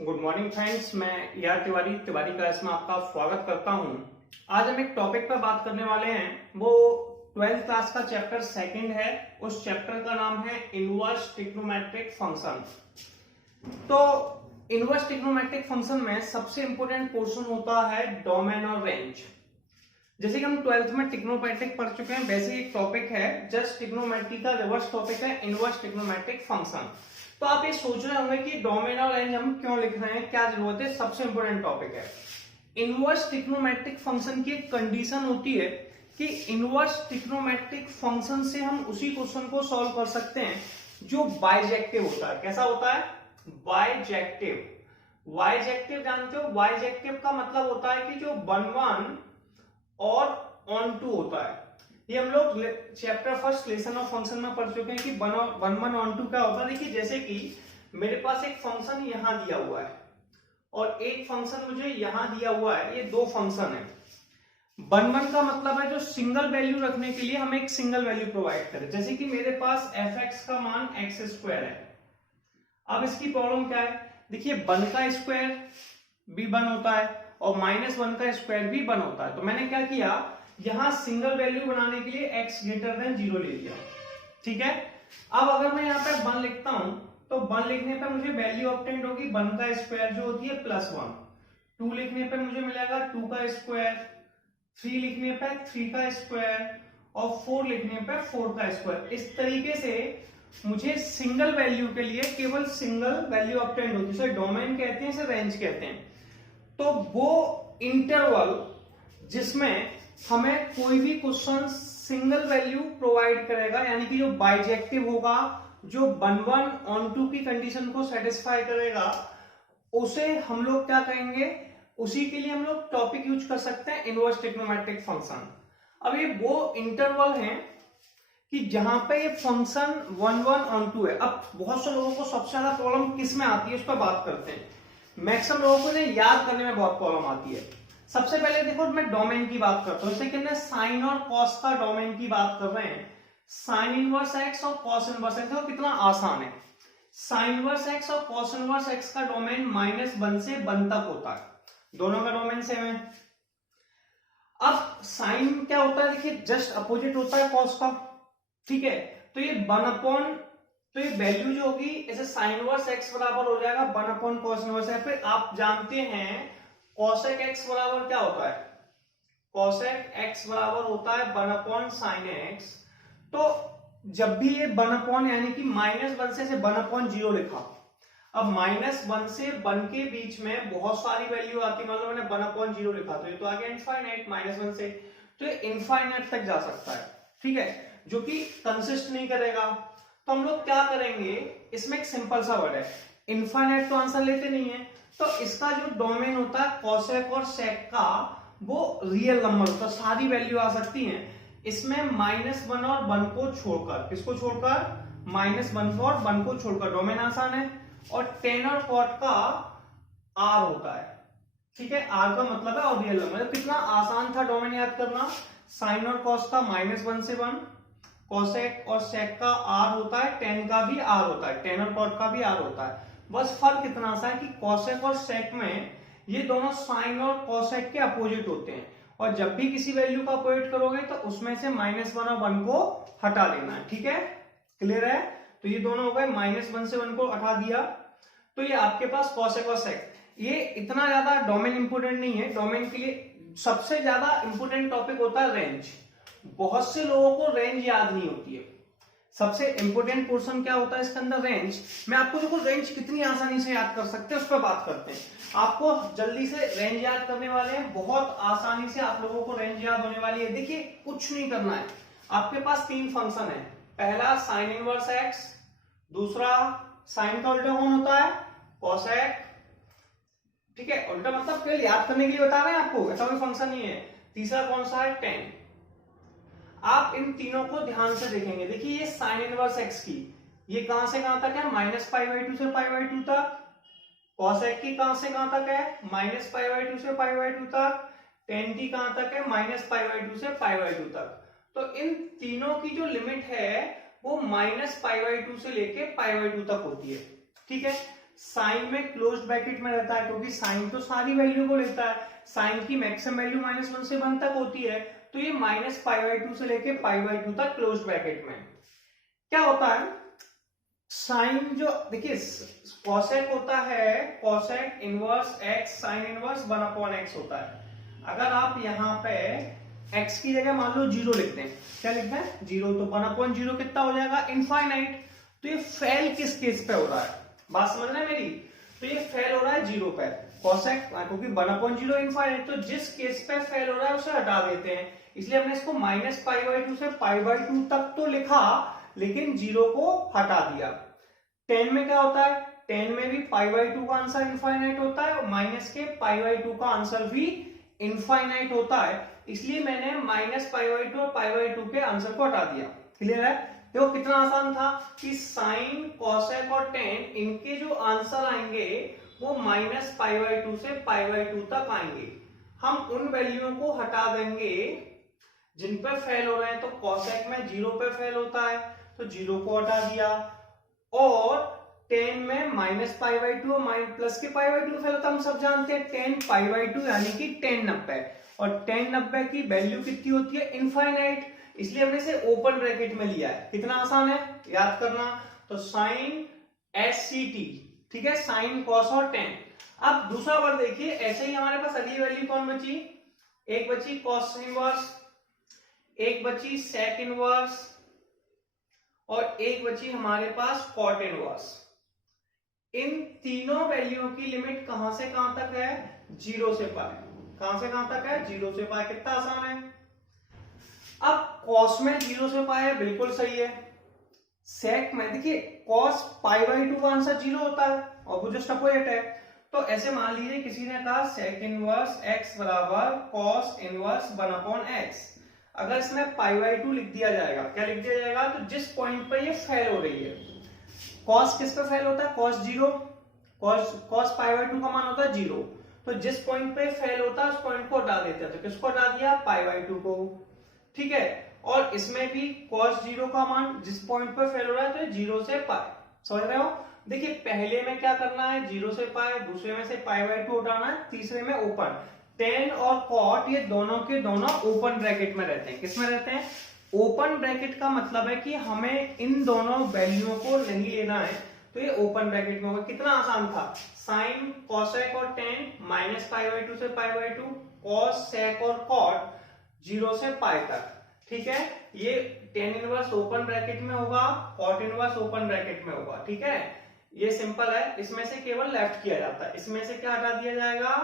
Good morning friends, मैं Tiwari class में आपका स्वागत करता हूं। आज हम एक टॉपिक पर बात करने वाले हैं। वो 12th क्लास का चैप्टर सेकंड है। उस चैप्टर का नाम है इनवर्स ट्रिग्नोमेट्रिक फंक्शन। तो इनवर्स ट्रिग्नोमेट्रिक फंक्शन में सबसे इंपॉर्टेंट पोर्शन होता है डोमेन और रेंज। जैसे कि हम 12th में ट्रिग्नोमेट्रिक पढ़ चुके हैं, वैसे एक टॉपिक है जस्ट ट्रिग्नोमेट्री का रिवर्स टॉपिक है इनवर्स ट्रिग्नोमेट्रिक फंक्शन। तो आप ये सोच रहे होंगे कि डोमेन और रेंज हम क्यों लिख रहे हैं, क्या जरूरत है। सबसे इंपॉर्टेंट टॉपिक है। इनवर्स ट्रिग्नोमेट्रिक फंक्शन की एक कंडीशन होती है कि इनवर्स ट्रिग्नोमेट्रिक फंक्शन से हम उसी क्वेश्चन को सॉल्व कर सकते हैं जो बाइजेक्टिव होता है। कैसा होता है? बाइजेक्टिव। बाइजेक्टिव जानते हो? बाइजेक्टिव का मतलब होता है कि जो 1-1 और ऑन टू होता है। ये हम लोग chapter first lesson of function में पढ़ चुके हैं कि 1-1 ऑन टू क्या होता है। देखिए, जैसे कि मेरे पास एक फंक्शन यहां दिया हुआ है और एक फंक्शन मुझे यहां दिया हुआ है। ये दो फंक्शन है। 1-1 का मतलब है जो सिंगल वैल्यू रखने के लिए हम एक सिंगल वैल्यू प्रोवाइड करें। जैसे कि मेरे पास fx का मान x² है। अब इसकी प्रॉब्लम क्या है? देखिए, 1 का स्क्वायर भी 1 होता है और -1 का स्क्वायर भी 1 होता है। तो मैंने क्या किया, यहां सिंगल वैल्यू बनाने के लिए x > 0 ले लिया। ठीक है। अब अगर मैं यहाँ पे 1 लिखता हूं तो 1 लिखने पे मुझे वैल्यू ऑब्टेंड होगी 1 का स्क्वायर जो होती है +1। 2 लिखने पे मुझे मिलेगा 2 का स्क्वायर, 3 लिखने पे 3 का स्क्वायर और 4 लिखने पे 4 का स्क्वायर। इस तरीके से मुझे सिंगल वैल्यू के लिए केवल सिंगल वैल्यू ऑब्टेंड होती है। इसे डोमेन कहते हैं, इसे रेंज कहते हैं। तो वो इंटरवल जिसमें हमें कोई भी क्वेश्चन सिंगल वैल्यू प्रोवाइड करेगा, यानी कि जो बाइजेक्टिव होगा, जो 1-1 ऑन टू की कंडीशन को सेटिस्फाई करेगा, उसे हम लोग क्या कहेंगे? उसी के लिए हम लोग टॉपिक यूज कर सकते हैं इनवर्स ट्रिग्नोमेट्रिक फंक्शन। अब ये वो इंटरवल है कि जहां पे ये फंक्शन 1-1 ऑन टू है। अब बहुत से लोगों को सबसे ज्यादा प्रॉब्लम किस में आती है, उस पर बात करते हैं। मैक्सिमम लोगों को याद करने में बहुत प्रॉब्लम आती है। सबसे पहले देखो, मैं डोमेन की बात करता हूं। जैसे कि साइन और कॉस का डोमेन की बात कर रहे हैं। साइन इनवर्स एक्स और कॉस इनवर्स एक्स, देखो कितना आसान है। साइन इनवर्स एक्स और कॉस इनवर्स एक्स का डोमेन -1 से 1 तक होता है। दोनों का डोमेन सेम है। अब साइन क्या होता है? देखिए, जस्ट अपोजिट होता है कॉस का। ठीक है। तो ये 1 तो ये वैल्यू जो होगी, ऐसे साइन इनवर्स एक्स बराबर हो जाएगा 1 कॉस इनवर्स एक्स। फिर आप जानते हैं कॉसेक एक्स बराबर क्या होता है? कॉसेक एक्स बराबर होता है 1 साइन एक्स। तो जब भी ये 1 यानी कि -1 से 1/0 लिखा। अब -1 से 1 के बीच में बहुत सारी वैल्यू आती है। मतलब मैंने 1/0 लिखा तो ये तो आ गया इनफाइनाइट। -1 से तो ये इनफाइनाइट तक जा सकता है। ठीक है, जो कि कंसिस्ट नहीं करेगा। तो हम लोग क्या करेंगे, इसमें एक सिंपल सा वर्ड है, इनफाइनाइट तो आंसर लेते नहीं है। तो इसका जो डोमेन होता है कॉसेक और सेक का, वो रियल नंबर होता है। सारी वैल्यू आ सकती हैं इसमें -1 और 1 को छोड़कर। किसको छोड़कर? -1 और 1 को छोड़कर। डोमेन आसान है। और टेन और कॉट का आर होता है। ठीक है, आर का मतलब है और रियल नंबर। कितना आसान था डोमेन याद करना। साइन और कॉस का -1 से 1, कॉसेक और सेक का आर होता है, टेन का भी आर होता है, टेन और कॉट का भी आर होता है। बस फर्क इतना सा है कि कॉसेक और सेक में ये दोनों साइन और कॉसेक के अपोजिट होते हैं। और जब भी किसी वैल्यू का अपोजिट करोगे तो उसमें से -1 और 1 को हटा देना है। ठीक है, क्लियर है? तो ये दोनों हो गए, -1 से 1 को हटा दिया तो ये आपके पास कॉसेक और सेक। ये इतना ज्यादा डोमेन इंपोर्टेंट नहीं है। डोमेन के लिए सबसे ज्यादा इंपोर्टेंट टॉपिक होता है रेंज। बहुत से लोगों को रेंज याद नहीं होती है। सबसे इंपोर्टेंट पोर्शन क्या होता है इसके अंदर? रेंज। मैं आपको देखो रेंज कितनी आसानी से याद कर सकते हैं उस पर बात करते हैं। आपको जल्दी से रेंज याद करने वाले हैं, बहुत आसानी से आप लोगों को रेंज याद होने वाली है। देखिए, कुछ नहीं करना है। आपके पास 3 फंक्शन है। पहला साइन इनवर्स एक्स, दूसरा साइन का उल्टा कौन होता है? कॉसेक। ठीक है, उल्टा मतलब केवल याद करने के लिए बता रहे हैं आपको, ऐसा कोई फंक्शन नहीं है। तीसरा कौन सा है? टेन। आप इन तीनों को ध्यान से देखेंगे। देखिए, ये साइन इनवर्स एक्स की, ये कहां से कहां तक है? -π/2 से π/2 तक। कॉसेक की कहां से कहां तक है? -π/2 से π/2 तक। टेन की कहां तक है? -π/2 से π/2 तक। तो इन तीनों की जो लिमिट है वो -π/2 से लेके π/2 तक होती है। ठीक है, साइन में क्लोज्ड ब्रैकेट में रहता है, क्योंकि साइन तो सारी वैल्यू को लेता है, साइन की मैक्सिमम वैल्यू -1 से 1 तक होती है, तो ये -π/2 से लेके π/2 तक क्लोज्ड ब्रैकेट में। क्या होता है साइन, जो देखिए कॉसेक होता है, cosec inverse x sine inverse 1/x होता है। अगर आप यहाँ पे x की जगह मान लो 0 लिखते हैं, क्या लिखते हैं 0, तो 1/0 कितना हो जाएगा इनफाइनाइट। तो ये फेल किस केस पे हो रहा है, बात समझ रहे हैं मेरी, तो ये फेल हो रहा है 0 पे कॉसेक, क्योंकि 1/0 इनफाइनाइट, तो जिस केस पे फेल हो रहा है उसे हटा देते हैं, इसलिए हमने इसको -π/2 से π/2 तक तो लिखा, लेकिन 0 को हटा दिया। 10 में क्या होता है, 10 में भी π/2 का आंसर इनफाइनाइट होता है, और माइनस के π/2 का आंसर भी इनफाइनाइट होता है, इसलिए मैंने -π/2 और π/2 के आंसर को हटा दिया। क्लियर है? देखो कितना आसान था कि साइन कॉसेक और टेन इनके जो आंसर आएंगे वो -π/2 से π/2 तक आएंगे। हम उन वैल्यूओं को हटा देंगे जिन पर फेल हो रहे हैं, तो कॉसेक में 0 पे फेल होता है तो 0 को हटा दिया, और 10 में -π/2 और प्लस के π/2 फेल होता है, हम सब जानते हैं 10π/2 यानी कि 10/90, और 10/90 की वैल्यू कितनी होती है इनफाइनाइट, इसलिए हमने इसे ओपन ब्रैकेट में लिया है। कितना आसान है याद करना, तो साइन SCT, ठीक है, साइन कॉस और टेन। अब दूसरा वर्ड देखिए, ऐसे ही हमारे पास अगली वैल्यू कौन बची, एक बची कॉस इनवर्स, एक बची सेक इनवर्स, और एक बची हमारे पास कॉट इनवर्स। इन तीनों वैल्यूओं की लिमिट कहां से कहां तक है, 0 से पाई। कहां से कहां तक है, 0 से पाई। कितना आसान है। अब कॉस में 0 से पाई है, बिल्कुल सही है। सेक में देखिए कॉस π/2 का आंसर 0 होता है, और वो जो अपोजिट है, तो ऐसे मान लीजिए किसी ने कहा सेक इनवर्स x बराबर कॉस इनवर्स 1/x। अगर इसमें π/2 लिख दिया जाएगा, क्या लिख दिया जाएगा, तो जिस पॉइंट पर ये फेल हो रही है, कॉस किस पे फेल होता है, कॉस 0, कॉस π/2 का मान होता है 0, तो जिस पॉइंट पे फेल होता है उस पॉइंट को हटा देते हैं, तो किसको हटा दिया, π/2 को, ठीक है। और इसमें भी cos 0 का मान जिस पॉइंट पर फेल हो रहा है तो 0 से पाई, समझ रहे हो। देखिए पहले में क्या करना है, 0 से पाई, दूसरे में से π/2 हटाना है, तीसरे में ओपन। टेन और कॉट ये दोनों के दोनों ओपन ब्रैकेट में रहते हैं। किस में रहते हैं, ओपन ब्रैकेट का मतलब है कि हमें इन दोनों वैल्यूओं को नहीं लेना है, तो ये ओपन ब्रैकेट में होगा। कितना आसान था, साइन कॉसेक और टेन -π/2 से π/2, कॉस सेक और कॉट 0 से पाई तक, ठीक है। ये टेन इनवर्स ओपन ब्रैकेट में होगा, कॉट इनवर्स ओपन ब्रैकेट में होगा, ठीक है। ये सिंपल है, इसमें से केवल लेफ्ट किया जाता है, इसमें से क्या हटा दिया जाएगा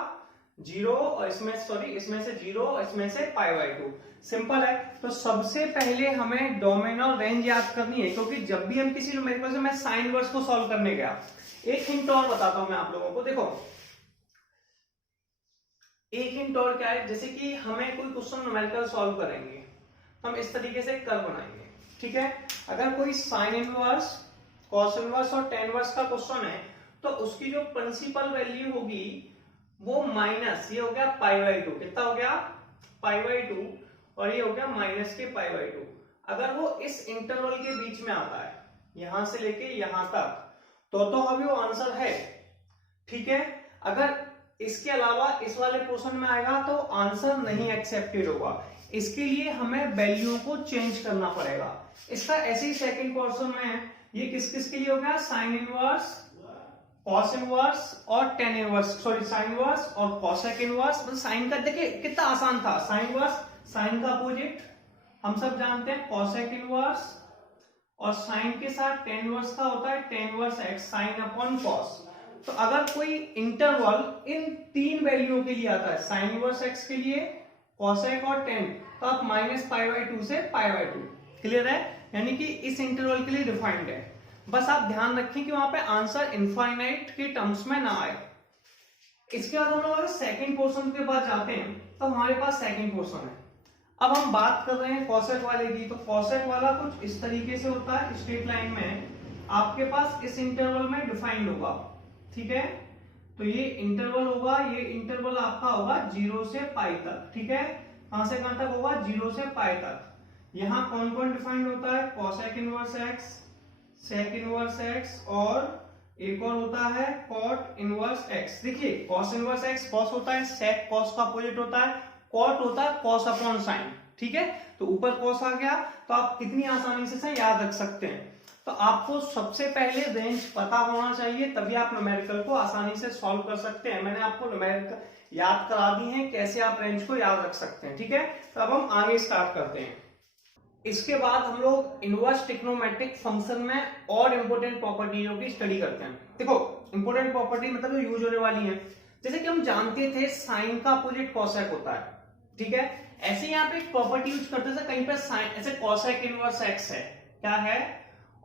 0, और इसमें इसमें से 0, और इसमें से π/2, सिंपल है। तो सबसे पहले हमें डोमेन और रेंज याद करनी है, क्योंकि जब भी हम किसी न्यूमेरिकल से, मैं साइन इनवर्स को सॉल्व करने गया, एक हिंट और बताता हूं मैं आप लोगों को। देखो एक हिंट और क्या है, जैसे कि हमें कोई क्वेश्चन न्यूमेरिकल सॉल्व करेंगे, हम इस तरीके से कर्व बनाएंगे, ठीक है। अगर कोई साइन इनवर्स, कॉस इनवर्स और टेन इनवर्स का क्वेश्चन है, तो उसकी जो प्रिंसिपल वैल्यू होगी वो माइनस, ये हो गया π/2, कितना हो गया π/2, और ये हो गया माइनस के π/2। अगर वो इस इंटरवल के बीच में आता है, यहां से लेके यहां तक, तो अभी वो आंसर है, ठीक है। अगर इसके अलावा इस वाले पोर्शन में आएगा तो आंसर नहीं एक्सेप्टेड होगा, इसके लिए हमें वैल्यू को चेंज करना पड़ेगा। इसका ऐसे ही सेकंड पोर्शन में ये किस किस के लिए हो गया, साइन इनवर्स, कॉस इनवर्स और tan inverse, sorry sine inverse और कॉसेक इनवर्स। मतलब साइन का देखिए कितना आसान था, साइन इनवर्स साइन का अपोजिट हम सब जानते हैं कॉसेक इनवर्स, और साइन के साथ टेन इनवर्स का होता है ten inverse x sine upon cos. तो अगर कोई इंटरवल इन तीन वैल्यूओं के लिए आता है, साइन इनवर्स एक्स के लिए, कॉसेक और टेन, तो आप -π/2 से π/2, क्लियर है, यानी कि इस इंटरवल के लिए डिफाइंड है। बस आप ध्यान रखें कि वहां पे आंसर इनफाइनाइट के टर्म्स में ना आए। इसके बाद हम लोग अगर सेकंड पोर्शन के बाद जाते हैं, तो हमारे पास सेकंड पोर्शन है। अब हम बात कर रहे हैं कॉसेक वाले की, तो कॉसेक वाला कुछ इस तरीके से होता है, स्ट्रेट लाइन में आपके पास इस इंटरवल में डिफाइंड होगा, ठीक है। तो ये इंटरवल होगा, ये इंटरवल आपका होगा 0 से पाई तक, ठीक है। कहां से कहां तक होगा, 0 से पाई तक। यहां कौन कौन डिफाइंड होता है, cosec inverse x, sec inverse x और एक और होता है कॉट इनवर्स एक्स। देखिए कॉस इनवर्स एक्स कॉस होता है, सेक कॉस का अपोजिट होता है, कॉट होता है कॉस अपॉन साइन। ठीक है, तो ऊपर कॉस आ गया तो आप कितनी आसानी से याद रख सकते हैं। तो आपको सबसे पहले रेंज पता होना चाहिए, तभी आप न्यूमेरिकल को आसानी से सॉल्व कर सकते हैं। मैंने आपको न्यूमेरिकल याद करा दी है कैसे आप रेंज को याद रख सकते हैं। ठीक है, तो अब हम आगे स्टार्ट करते हैं। इसके बाद हम लोग इनवर्स ट्रिग्नोमेट्रिक फंक्शन में और इंपॉर्टेंट प्रॉपर्टियों की स्टडी करते हैं। देखो इंपॉर्टेंट प्रॉपर्टी मतलब जो यूज होने वाली है, जैसे कि हम जानते थे साइन का अपोजिट कॉसेक होता है। ठीक है, ऐसे यहाँ पे एक प्रॉपर्टी यूज करते थे, कहीं पे साइन ऐसे कॉसेक इनवर्स एक्स है, क्या है,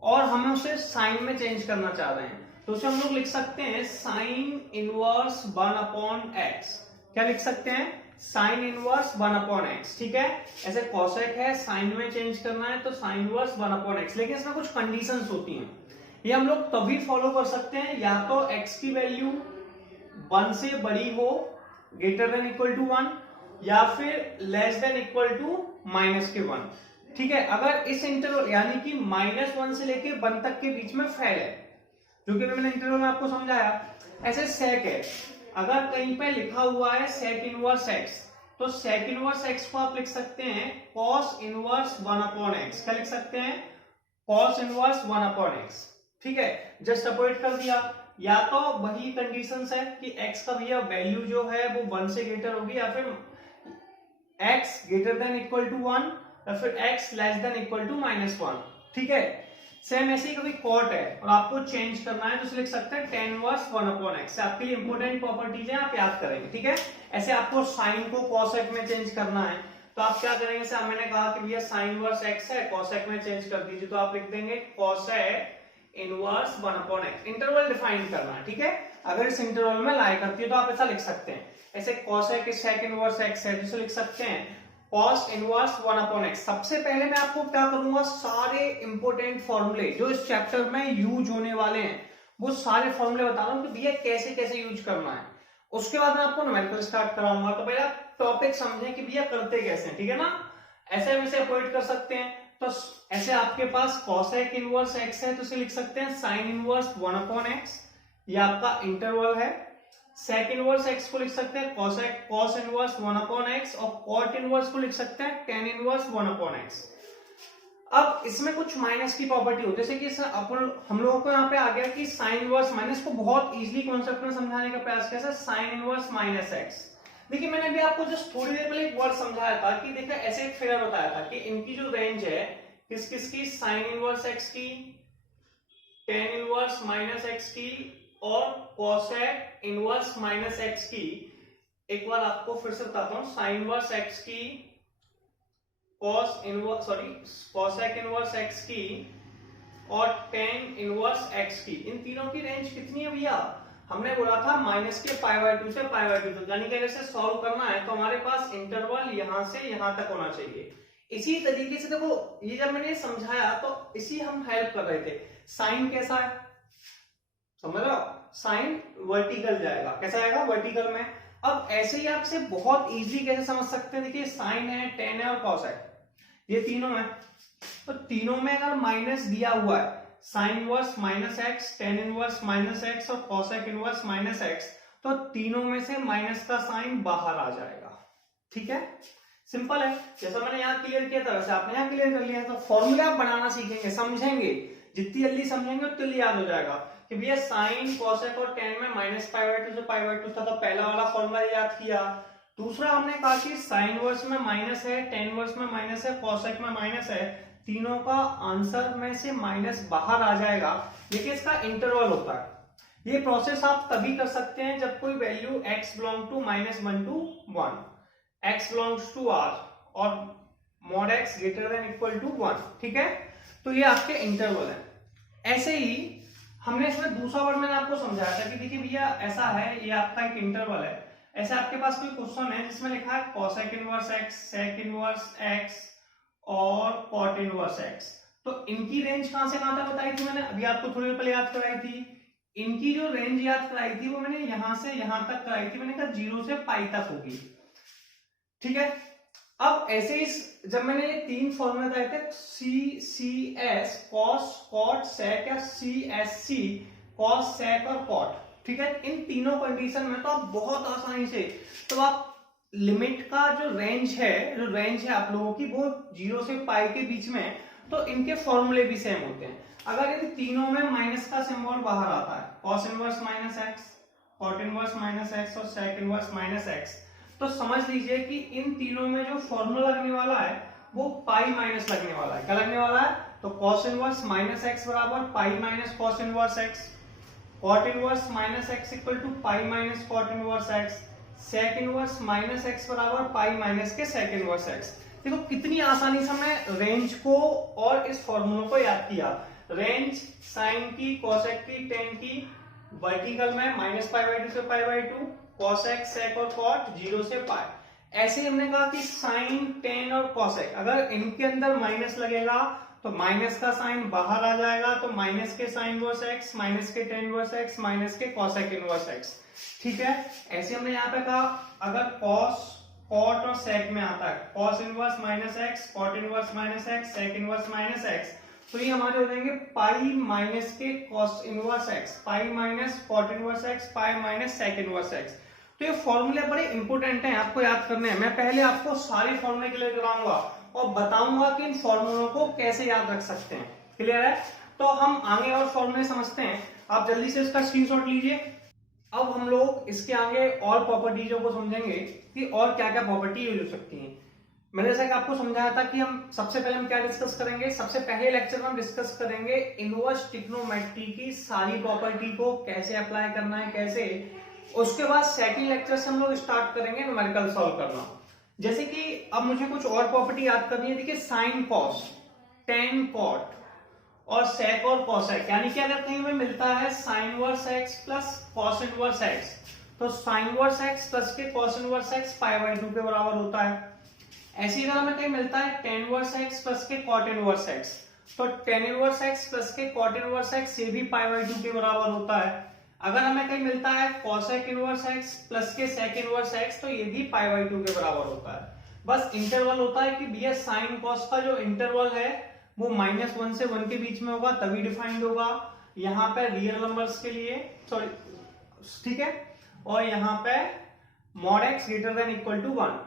और हमें उसे साइन में चेंज करना चाह रहे हैं, तो उसे हम लोग लिख सकते हैं साइन इनवर्स 1 अपॉन एक्स। क्या लिख सकते हैं, साइन इनवर्स 1 अपॉन एक्स। ठीक है, ऐसे कॉसेक है, साइन में चेंज करना है तो साइन इनवर्स 1 अपॉन एक्स। लेकिन इसमें कुछ कंडीशंस होती हैं, ये हम लोग तभी फॉलो कर सकते हैं या तो एक्स की वैल्यू 1 से बड़ी हो, ग्रेटर देन इक्वल टू 1, या फिर less than equal to minus के 1। ठीक है, अगर इस इंटरवल यानी कि -1 से लेके 1 तक के बीच में फेल है, जो कि मैंने इंटरवल में आपको समझाया। ऐसे सेक है, अगर कहीं पे लिखा हुआ है सेक इनवर्स एक्स, तो सेक इनवर्स एक्स को आप लिख सकते हैं कॉस इनवर्स 1 अपॉन एक्स। क्या लिख सकते हैं, कॉस इनवर्स 1 अपॉन एक्स। ठीक है, जस्ट अपोजिट कर दिया। या तो वही कंडीशंस है कि x का भैया वैल्यू जो है वो 1 से ग्रेटर होगी, या फिर x greater than equal to 1, या फिर x less than equal to -1। ठीक है, सेम ऐसे ही कभी कॉट है और आपको चेंज करना है तो लिख सकते हैं tan इनवर्स 1 अपॉन x। आपके लिए इंपॉर्टेंट प्रॉपर्टीज है, आप याद करेंगे। ठीक है, ऐसे आपको साइन को कॉसेक में चेंज करना है तो आप क्या करेंगे, जैसे मैंने कहा कि भैया साइन इनवर्स x है, कॉसेक में चेंज कर दीजिए, तो आप लिख देंगे cosec inverse 1 upon x। Interval define करना है। ठीक है, अगर इस इंटरवल में लाई करती है तो आप ऐसा लिख सकते हैं, ऐसे कॉसेक सेक इनवर्स x है जिसे लिख सकते हैं cos इनवर्स 1 अपॉन x। सबसे पहले मैं आपको क्या करूंगा, सारे इंपॉर्टेंट फॉर्मूले जो इस चैप्टर में यूज होने वाले हैं वो सारे फॉर्मूले बता रहा हूं कि भैया कैसे कैसे यूज करना है। उसके बाद मैं आपको न्यूमेरिकल स्टार्ट कराऊंगा, तो पहले आप टॉपिक समझें कि भैया करते कैसे हैं। ठीक है ना, ऐसे हम इसे अवॉइड कर सकते हैं। तो ऐसे आपके पास cosec इनवर्स x है तो इसे लिख सकते हैं sin इनवर्स 1 अपॉन x, ये आपका इंटरवल है। sec इनवर्स x को लिख सकते हैं cos इनवर्स 1 अपॉन x, और cot इनवर्स को लिख सकते हैं tan इनवर्स 1 अपॉन x। अब इसमें कुछ माइनस की प्रॉपर्टी होती है, जैसे कि अपन हम लोगों को यहाँ पे आ गया कि साइन इनवर्स माइनस को बहुत इजीली कॉन्सेप्ट में समझाने का प्रयास किया, साइन इनवर्स माइनस एक्स। देखिए मैंने भी आपको जस्ट थोड़ी देर पहले एक वर्ड समझाया था कि देखिए ऐसे एक फिगर बताया था कि इनकी जो रेंज है किस किस की, साइन इनवर्स एक्स की, टेन इनवर्स माइनस एक्स की, और कोसेक इनवर्स माइनस एक्स की। एक बार आपको फिर से बताता हूं, साइन इनवर्स एक्स की, कोसेक इनवर्स एक्स की, और टेन इनवर्स एक्स की। इन तीनों की रेंज कितनी है भैया, हमने बोला था माइनस के π/2 से π/2 तक, यानी कि अगर इसे सॉल्व करना है तो हमारे पास इंटरवल यहां से यहां तक होना चाहिए। इसी तरीके से देखो ये जब मैंने समझाया तो इसी हम हेल्प कर रहे थे। साइन कैसा है, समझ रहे हो, साइन वर्टिकल जाएगा, कैसा आएगा, वर्टिकल में। अब ऐसे ही आपसे बहुत इजीली कैसे समझ सकते हैं, देखिए साइन है, टेन है और कॉस है, ये तीनों है, तो तीनों में अगर माइनस दिया हुआ है, sine inverse minus x, tan inverse minus x और कॉसेक इनवर्स माइनस एक्स, तो तीनों में से माइनस का साइन बाहर आ जाएगा। ठीक है, सिंपल है, जैसा मैंने यहाँ क्लियर किया था वैसे आपने यहाँ क्लियर कर लिया। तो फॉर्मूला आप बनाना सीखेंगे, समझेंगे, जितनी जल्दी समझेंगे उतनी जल्दी याद हो जाएगा कि भैया साइन कॉसेक और टेन में माइनस π/2 से π/2 था, तो पहला वाला फॉर्मूला याद किया। दूसरा हमने कहा कि साइन इनवर्स में माइनस है, टेन इनवर्स में माइनस है, कॉसेक में माइनस है, तीनों का आंसर में से माइनस बाहर आ जाएगा, लेकिन इसका इंटरवल होता है। ये प्रोसेस आप तभी कर सकते हैं जब कोई value x belong to -1 to 1, x belongs to r और mod x greater than equal to 1। ठीक है, तो ये आपके इंटरवल है। ऐसे ही हमने इसमें दूसरा वर्ड मैंने आपको समझाया था कि देखिए भैया ऐसा है, ये आपका एक इंटरवल है। ऐसे आपके पास कोई क्वेश्चन है जिसमें लिखा है cosec inverse x, sec inverse x और cot इनवर्स x, तो इनकी रेंज कहां से कहां तक बताई थी मैंने, अभी आपको थोड़ी देर पहले याद कराई थी। इनकी जो रेंज याद कराई थी वो मैंने यहां से यहां तक कराई थी, मैंने कहा 0 से π तक होगी। ठीक है, अब ऐसे ही जब मैंने ये तीन फॉर्मूले बताए थे, सी सी एस, कॉस, कॉट, सेक या सी एस सी, कॉस, सेक और कॉट, ठीक है। इन तीनों कंडीशन में तो आप बहुत आसानी से, तो आप लिमिट का जो रेंज है आप लोगों की, वो 0 से पाई के बीच में, तो इनके फॉर्मूले भी सेम होते हैं। अगर इन तीनों में माइनस का सिंबल बाहर आता है, cos inverse minus x, cot inverse minus x और सेक इनवर्स माइनस एक्स, तो समझ लीजिए कि इन तीनों में जो फॉर्मूला लगने वाला है वो पाई माइनस लगने वाला है। क्या लगने वाला है? तो कॉस इनवर्स माइनस एक्स बराबर pi minus cos inverse x, cot inverse minus x equal to pi minus cot inverse x, sec inverse minus x बराबर पाई माइनस के सेक इनवर्स एक्स। देखो कितनी आसानी से हमने रेंज को और इस फॉर्मूला को याद किया। रेंज साइन की, कोसेक की, टेन की, वर्टिकल में माइनस पाई बाई टू से पाई बाई टू, कोसेक, सेक और कॉट 0 से पाई। ऐसे हमने कहा कि साइन, टेन और कोसेक अगर इनके अंदर माइनस लगेगा तो माइनस का साइन बाहर आ जाएगा, तो माइनस के साइन इनवर्स एक्स, माइनस के टेन इनवर्स एक्स, माइनस के कोसेक इनवर्स एक्स, ठीक है। ऐसे हमने यहाँ पे कहा अगर कॉस, कॉट और सेक में आता है cos inverse minus x, cot inverse minus x, sec inverse minus x, तो ये हमारे हो जाएंगे पाई माइनस के cos inverse x, pi minus cot inverse x, pi minus sec inverse x. तो ये फॉर्मूले बड़े इंपॉर्टेंट हैं, आपको याद करने हैं। मैं पहले आपको सारे फॉर्मूले क्लियर कराऊंगा और बताऊंगा कि इन फॉर्मूलों को कैसे याद रख सकते हैं। क्लियर है? तो हम आगे और फॉर्मूले समझते हैं। आप जल्दी से इसका स्क्रीनशॉट लीजिए। अब हम लोग इसके आगे और प्रॉपर्टीजों को समझेंगे कि और क्या क्या प्रॉपर्टी यूज हो सकती है। मैंने जैसा कि आपको समझाया था कि हम सबसे पहले हम क्या डिस्कस करेंगे, सबसे पहले लेक्चर में हम डिस्कस करेंगे इनवर्स ट्रिग्नोमेट्री की सारी प्रॉपर्टी को कैसे अप्लाई करना है, कैसे। उसके बाद सेकंड लेक्चर से हम लोग स्टार्ट करेंगे न्यूमेरिकल सॉल्व करना। जैसे कि अब मुझे कुछ और प्रॉपर्टी याद करनी है। देखिए साइन कॉस, टेन कॉट और सेक और कोसेक, यानी कि अगर कहीं में मिलता है sine inverse x plus cos inverse x, तो साइन इनवर्स एक्स प्लस के cos inverse x pi by 2 के बराबर होता है। ऐसी अगर हमें कहीं मिलता है टेन इनवर्स एक्स प्लस के कॉट इनवर्स एक्स, तो टेन इनवर्स एक्स प्लस के कॉट इनवर्स एक्स ये भी पाई बाई 2 के बराबर होता है। अगर हमें कहीं मिलता है कोसेक इनवर्स एक्स प्लस के सेक इनवर्स एक्स, तो ये भी पाई बाई 2 के बराबर होता है। बस इंटरवल होता है कि भैया साइन कॉस का जो इंटरवल है वो -1 से 1 के बीच में होगा, तभी डिफाइंड होगा। यहाँ पे रियल नंबर्स के लिए, सॉरी, ठीक है, और यहाँ पे mod x greater than equal to 1।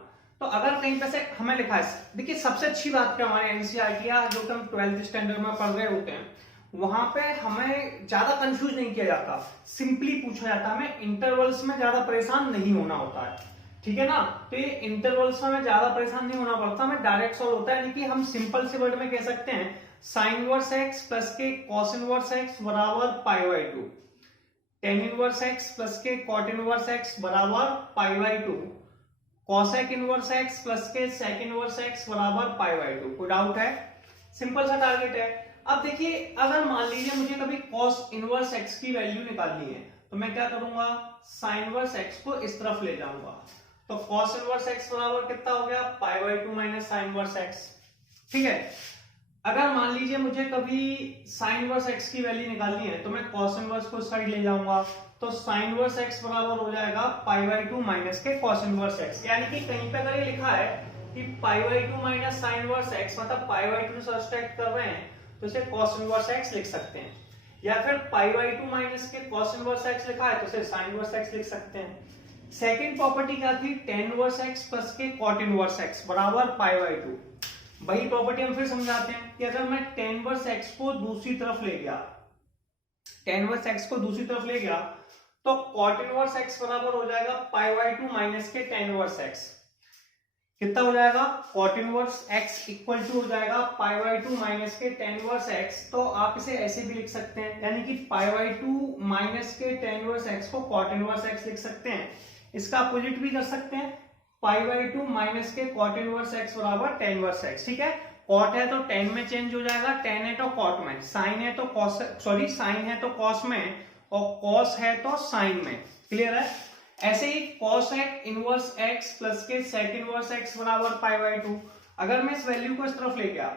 तो अगर कहीं पे से हमें लिखा है, देखिए सबसे अच्छी बात क्या हमारे एनसीईआरटी जो कि हम 12th स्टैंडर्ड में पढ़ रहे होते हैं, वहां पे हमें ज्यादा कंफ्यूज नहीं किया जाता, सिंपली पूछा जाता है। हमें इंटरवल्स में ज्यादा परेशान नहीं होना होता है, ठीक है ना। तो ये इंटरवल्स में हमें ज्यादा परेशान नहीं होना पड़ता, हमें डायरेक्ट सॉल्व होता है। यानी कि हम सिंपल से वर्ड में कह सकते हैं साइन इनवर्स एक्स प्लस के कॉस इनवर्स एक्स बराबर पाई by 2, ten inverse x plus के कॉट इनवर्स एक्स बराबर पाई by 2, cosec inverse x plus के सेक इनवर्स एक्स बराबर पाई बाई 2। कोई डाउट है? सिंपल सा टारगेट है। अब देखिए अगर मान लीजिए मुझे कभी कॉस इनवर्स एक्स की वैल्यू निकालनी है, तो मैं क्या करूंगा, साइन इनवर्स एक्स को इस तरफ ले जाऊंगा, तो कॉस इनवर्स एक्स बराबर कितना हो गया, पाई by 2 minus sine inverse x, ठीक है। अगर मान लीजिए मुझे कभी साइन इनवर्स एक्स की वैल्यू निकालनी है, तो मैं कॉस इनवर्स को साइड ले जाऊंगा, तो साइन इनवर्स एक्स बराबर हो जाएगा पाई बाई 2 माइनस के कॉस इनवर्स एक्स। यानी कि कहीं पे अगर ये लिखा है कि पाई by 2 minus sine inverse x, मतलब पाई बाई 2 से सब्ट्रैक्ट कर रहे हैं, तो इसे कॉस इनवर्स एक्स लिख सकते हैं। या फिर पाई बाई 2 माइनस के कॉस इनवर्स एक्स लिखा है, तो इसे साइन इनवर्स एक्स लिख सकते हैं। सेकंड प्रॉपर्टी क्या थी, टेन इनवर्स एक्स प्लस के कॉट इनवर्स एक्स बराबर पाई बाई 2। वही प्रॉपर्टी हम फिर समझाते हैं कि अगर मैं टेन इनवर्स एक्स को दूसरी तरफ ले गया, टेन इनवर्स एक्स को दूसरी तरफ ले गया, तो कॉट इनवर्स एक्स बराबर हो जाएगा पाई बाई 2 माइनस के टेन इनवर्स एक्स। कितना हो जाएगा, cot inverse x equal to हो जाएगा पाई बाई 2 माइनस के टेन इनवर्स एक्स। तो आप इसे ऐसे भी लिख सकते हैं, यानी कि पाई बाई 2 माइनस के टेन इनवर्स एक्स को कॉट इनवर्स एक्स लिख सकते हैं। इसका अपोजिट भी कर सकते हैं, पाई बाई 2 माइनस के कॉट इनवर्स एक्स बराबर टेन इनवर्स एक्स, ठीक है। कॉट है तो टेन में चेंज हो जाएगा, टेन है तो कॉट में, साइन है तो कॉस, सॉरी साइन है तो कॉस में, और कॉस है तो साइन में। क्लियर है? ऐसे ही कॉसेक इनवर्स एक्स प्लस के सेक इनवर्स एक्स बराबर पाई बाई 2। अगर मैं इस वैल्यू को इस तरफ ले गया,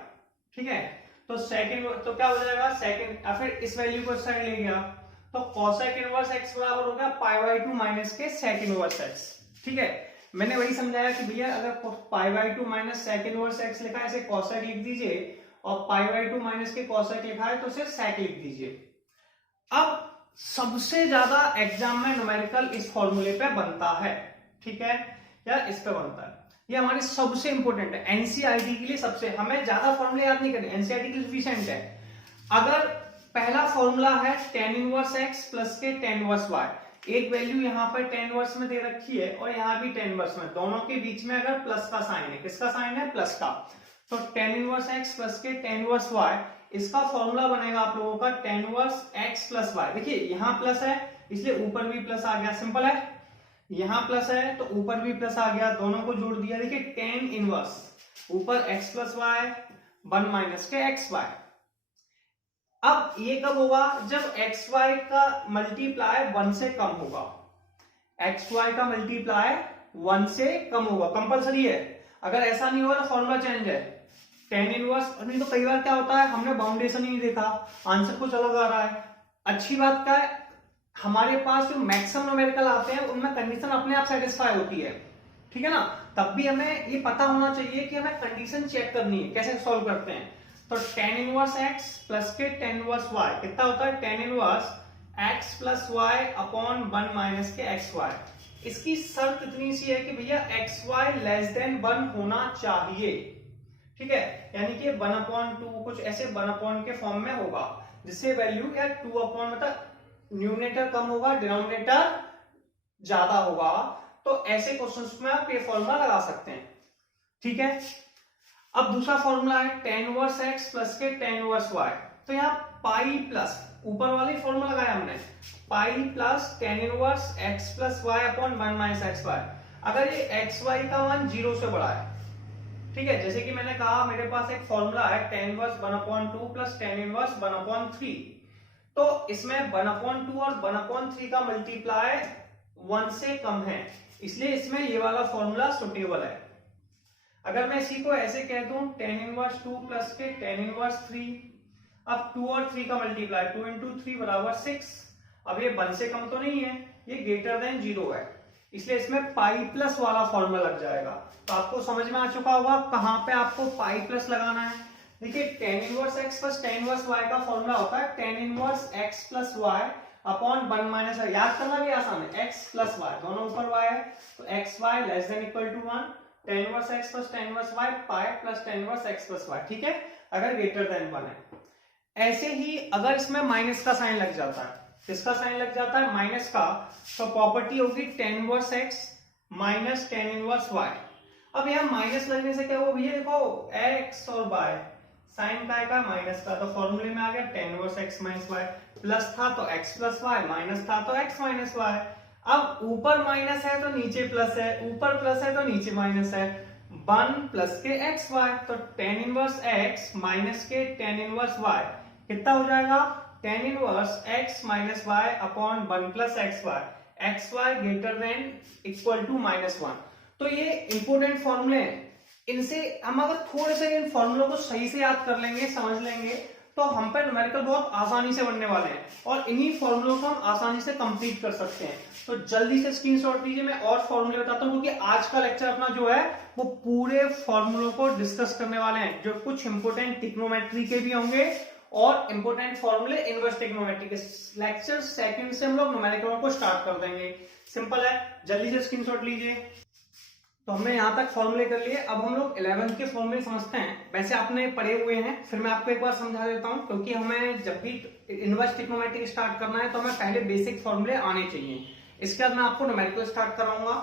ठीक है, तो सेकंड तो क्या हो जाएगा, सेकंड, या फिर इस वैल्यू को इस साइड ले गया, तो कॉसेक इनवर्स एक्स बराबर हो गया पाई बाई 2 माइनस के सेक इनवर्स एक्स, ठीक है। मैंने वही समझाया कि भैया अगर pi by 2 minus sec inverse x लिखा है, इसे कॉसेक लिख दीजिए, और पाई बाई 2 माइनस के कॉसेक लिखा है तो इसे सेक लिख दीजिए। अब सबसे ज्यादा एग्जाम में न्यूमेरिकल इस फॉर्मूले पे बनता है, ठीक है, या इस पे बनता है। ये हमारे सबसे इंपॉर्टेंट है एनसीईआरटी के लिए, सबसे हमें ज्यादा फॉर्मूले याद नहीं करने, एनसीईआरटी के लिए सफिशिएंट है। अगर पहला फॉर्मूला है tan इनवर्स x प्लस के tan इनवर्स y, एक वैल्यू यहाँ पर tan इनवर्स में दे रखी है और यहाँ भी tan इनवर्स में, दोनों के बीच में अगर प्लस का साइन है, किसका साइन है, प्लस का, तो tan इनवर्स x प्लस के tan इनवर्स y, इसका फॉर्मूला बनेगा आप लोगों का tan inverse x plus y। देखिए यहाँ प्लस है इसलिए ऊपर भी प्लस आ गया, सिंपल है, यहाँ प्लस है तो ऊपर भी प्लस आ गया, दोनों को जोड़ दिया। देखिए tan इनवर्स ऊपर x प्लस y 1 माइनस के xy। अब ये कब होगा, जब xy का मल्टीप्लाई 1 से कम होगा, xy का मल्टीप्लाई 1 से कम होगा, कंपलसरी है। अगर ऐसा नहीं होगा तो फॉर्मूला चेंज है, tan इनवर्स, नहीं तो कई बार क्या होता है हमने बाउंडेशन ही नहीं देखा, आंसर कुछ अलग आ रहा है। अच्छी बात क्या है, हमारे पास जो मैक्सिमम न्यूमेरिकल आते हैं उनमें कंडीशन अपने आप सेटिस्फाई होती है, ठीक है ना, तब भी हमें ये पता होना चाहिए कि हमें कंडीशन चेक करनी है कैसे सॉल्व करते हैं। तो tan इनवर्स x प्लस के tan इनवर्स y कितना होता है, tan inverse x plus y upon 1 minus के xy। इसकी शर्त इतनी सी है कि भैया xy लेस देन 1 होना चाहिए, ठीक है, यानी कि 1/2 कुछ ऐसे 1 के फॉर्म में होगा, जिससे वैल्यू या 2 मतलब न्यूमरेटर कम होगा डिनोमिनेटर ज्यादा होगा। तो ऐसे क्वेश्चंस में आप ये फॉर्मूला लगा सकते हैं, ठीक है। अब दूसरा फॉर्मूला है tan इनवर्स x प्लस के tan इनवर्स y। तो यहाँ पाई प्लस ऊपर वाले फॉर्मूला लगाया हमने, पाई plus tan inverse x plus y upon 1 minus xy। अगर ये xy का मान 0 से बड़ा है, ठीक है, जैसे कि मैंने कहा मेरे पास एक फॉर्मूला है tan inverse 1/2 plus tan inverse 1/3, तो इसमें 1/2 और 1/3 का मल्टीप्लाई 1 से कम है, इसलिए इसमें ये वाला फॉर्मूला सुटेबल है। अगर मैं इसी को ऐसे कह दूं tan इनवर्स 2 प्लस के tan इनवर्स 3, अब 2 और 3 का मल्टीप्लाई 2 इंटू 3 बराबर 6। अब ये 1 से कम तो नहीं है, ये ग्रेटर देन 0 है, इसलिए इसमें पाई प्लस वाला फॉर्मूला लग जाएगा। तो आपको समझ में आ चुका होगा कहां पे आपको पाई प्लस लगाना है। देखिए tan inverse x plus tan inverse y का फॉर्मूला होता है tan inverse x plus y upon 1 minus, याद करना भी आसान है, x प्लस y, दोनों ऊपर y है तो xy less than equal to 1, tan inverse x plus tan inverse y pi plus tan inverse x plus y, ठीक है, अगर ग्रेटर देन 1 है। ऐसे ही अगर इसमें माइनस का साइन लग जाता है, किसका साइन लग जाता है, माइनस का, तो प्रॉपर्टी होगी tan inverse x minus tan inverse y। अब यहाँ माइनस लगने से क्या हुआ भैया, देखो x और y साइन का माइनस का, तो फॉर्मूले में आ गया tan inverse x minus y, plus था तो x प्लस y, माइनस था तो x माइनस y। अब ऊपर माइनस है तो नीचे प्लस है, ऊपर प्लस है तो नीचे माइनस है, 1 प्लस के एक्स वाई, तो tan इनवर्स x माइनस के tan इनवर्स y कितना हो जाएगा, tan inverse x minus y upon 1 plus x y, x y greater than equal to -1। तो ये इंपोर्टेंट फॉर्मूले हैं, इनसे हम अगर थोड़े से इन फॉर्मूलों को सही से याद कर लेंगे, समझ लेंगे, तो हम पे न्यूमेरिकल बहुत आसानी से बनने वाले हैं और इन्हीं फॉर्मूलों को हम आसानी से कंप्लीट कर सकते हैं। तो जल्दी से स्क्रीनशॉट लीजिए, मैं और फॉर्मूले बताता हूं क्योंकि आज का लेक्चर अपना जो है वो पूरे फॉर्मूलों को डिस्कस करने वाले हैं, जो कुछ इंपोर्टेंट ट्रिग्नोमेट्री के भी होंगे और इंपोर्टेंट फॉर्मूले इनवर्स ट्रिग्नोमेट्री के। लेक्चर सेकंड से हम लोग न्यूमेरिकल को स्टार्ट कर देंगे, सिंपल है, जल्दी से स्क्रीनशॉट लीजिए। तो हमने यहाँ तक फॉर्मूले कर लिए, अब हम लोग 11th के फॉर्मूले समझते हैं। वैसे आपने पढ़े हुए हैं, फिर मैं आपको एक बार समझा देता हूँ, क्योंकि हमें जब भी इनवर्स ट्रिग्नोमेट्री स्टार्ट करना है तो हमें पहले बेसिक फॉर्मूले आने चाहिए, इसके बाद मैं आपको न्यूमेरिकल स्टार्ट कराऊंगा,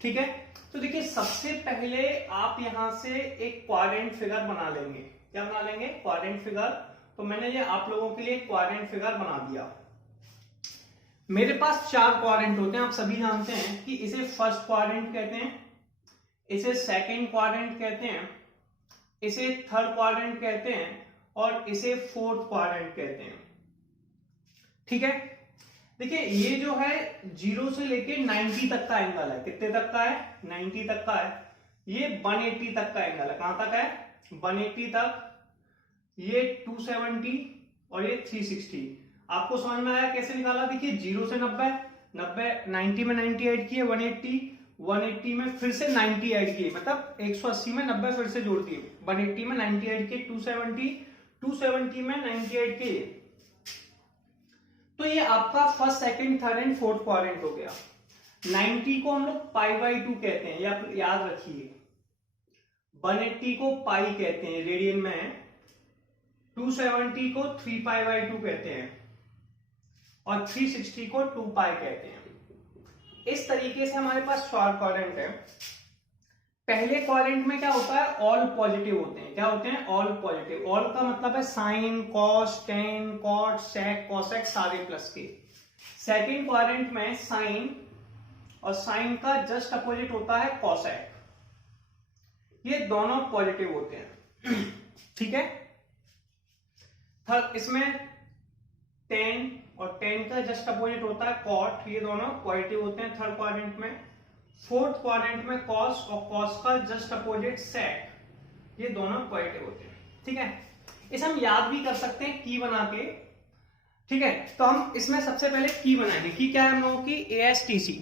ठीक है। तो देखिए सबसे पहले आप यहाँ से एक क्वाड्रेंट फिगर बना लेंगे, क्या बना लेंगे, क्वाड्रेंट फिगर। तो मैंने ये आप लोगों के लिए क्वाड्रेंट फिगर बना दिया। मेरे पास 4 क्वाड्रेंट होते हैं, आप सभी जानते हैं कि इसे फर्स्ट क्वाड्रेंट कहते हैं, इसे सेकंड क्वाड्रेंट कहते हैं, इसे थर्ड क्वाड्रेंट कहते हैं और इसे फोर्थ क्वाड्रेंट कहते हैं, ठीक है। देखिए ये जो है 0 से लेके 90 तक का एंगल है, कितने तक का है, 90 तक का है। ये 180 तक का एंगल है, कहां तक है, 180 तक, ये 270 और ये 360। आपको समझ में आया कैसे निकाला, देखिए 0 से 90, 90 में 90 ऐड किए 180 में फिर से 90 ऐड किए, मतलब 180 में 90 फिर से जोड़ दिए, 180 में 90 ऐड किए 270 में 90 ऐड किए। तो ये आपका first, second, third and fourth quadrant हो गया। 90 को हम लोग π/2 कहते हैं, या याद रखिए 180 को पाई कहते हैं रेडियन में, 270 को 3π/2 कहते हैं और 360 को 2π कहते हैं। इस तरीके से हमारे पास 4 क्वाड्रेंट है। पहले क्वाड्रेंट में क्या होता है, ऑल पॉजिटिव होते हैं। क्या होते हैं, ऑल पॉजिटिव। ऑल का मतलब है साइन, कॉस, टेन, कॉट, सेक, कोसेक सारे प्लस के। सेकंड क्वाड्रेंट में साइन और साइन का जस्ट अपोजिट होता है कोसेक, ये दोनों पॉजिटिव होते हैं। ठीक है। थर्ड इसमें टेन और टेन का जस्ट अपोजिट होता है कॉट, ये दोनों पॉजिटिव होते हैं थर्ड क्वाड्रेंट में। फोर्थ क्वाड्रेंट में कॉस और कॉस का जस्ट अपोजिट सेक, ये दोनों पॉजिटिव होते हैं। ठीक है, इसे हम याद भी कर सकते हैं की बना के। ठीक है, तो हम इसमें सबसे पहले की बनाएंगे। की क्या है हम लोगों की, ASTC।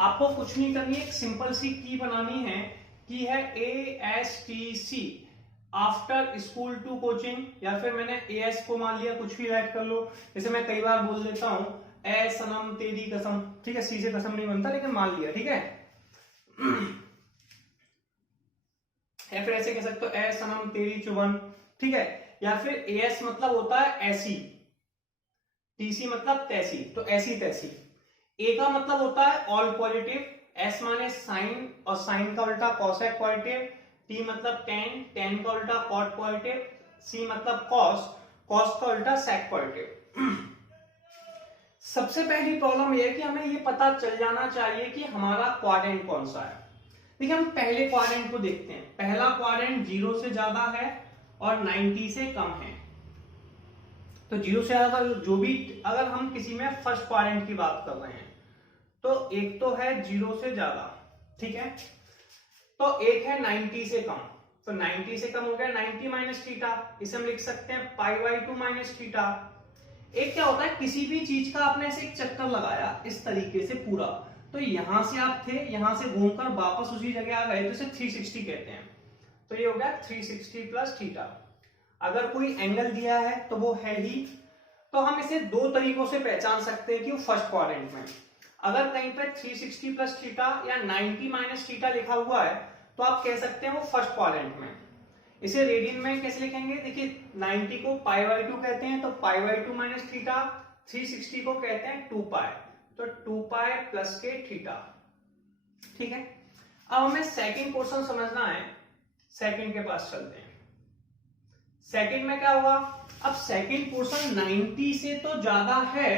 आपको कुछ नहीं करनी है, एक सिंपल सी की बनानी है। की है ASTC, after school to coaching, या फिर मैंने AS को मान लिया, कुछ भी ऐड कर लो। जैसे मैं कई बार बोल देता हूं ए सनम तेरी कसम, ठीक है, सी से कसम नहीं बनता लेकिन मान लिया। ठीक है, या फिर ऐसे कह सकते हो ए सनम तेरी चुबन। ठीक है, या फिर AS मतलब होता है ऐसी, TC मतलब तैसी, तो ऐसी तैसी। A का मतलब होता है ऑल पॉजिटिव, S माने साइन और साइन का उल्टा कोसेक पॉजिटिव, T मतलब टेन, टेन का उल्टा कॉट पॉजिटिव, C मतलब कॉस, कॉस का उल्टा सेक पॉजिटिव। सबसे पहली प्रॉब्लम यह है कि हमें ये पता चल जाना चाहिए कि हमारा क्वाड्रेंट कौन सा है। देखिए हम पहले क्वाड्रेंट को देखते हैं। पहला क्वाड्रेंट 0 से ज्यादा है और 90 से कम है। तो 0 से ज्यादा जो भी, अगर हम किसी में फर्स्ट क्वाड्रेंट की बात कर रहे हैं तो एक तो है 0 से ज्यादा, ठीक है, तो एक है 90 से कम। तो 90 से कम हो गया 90 माइनस थीटा, इसे हम लिख सकते हैं π/2 माइनस थीटा। एक क्या होता है, किसी भी चीज का आपने ऐसे एक चक्कर लगाया इस तरीके से पूरा, तो यहां से आप थे, यहां से घूमकर वापस उसी जगह आ गए, तो इसे 360 कहते हैं। तो ये हो गया 360 प्लस थीटा। अगर कोई एंगल दिया है तो वो है ही, तो हम इसे दो तरीकों से पहचान सकते हैं कि वो फर्स्ट क्वाड्रेंट में। अगर कहीं पे 360 प्लस थीटा या 90 माइनस थीटा लिखा हुआ है तो आप कह सकते हैं वो फर्स्ट क्वाड्रेंट में। इसे रेडियन में कैसे लिखेंगे, देखिए 90 को π/2 कहते हैं, तो π/2 माइनस थीटा, 360 को कहते हैं 2π, तो 2π प्लस के थीटा। ठीक है, अब हमें सेकंड क्वेश्चन समझना है, सेकंड के पास चलते हैं। सेकंड में क्या हुआ, अब सेकंड पोर्शन 90 से तो ज्यादा है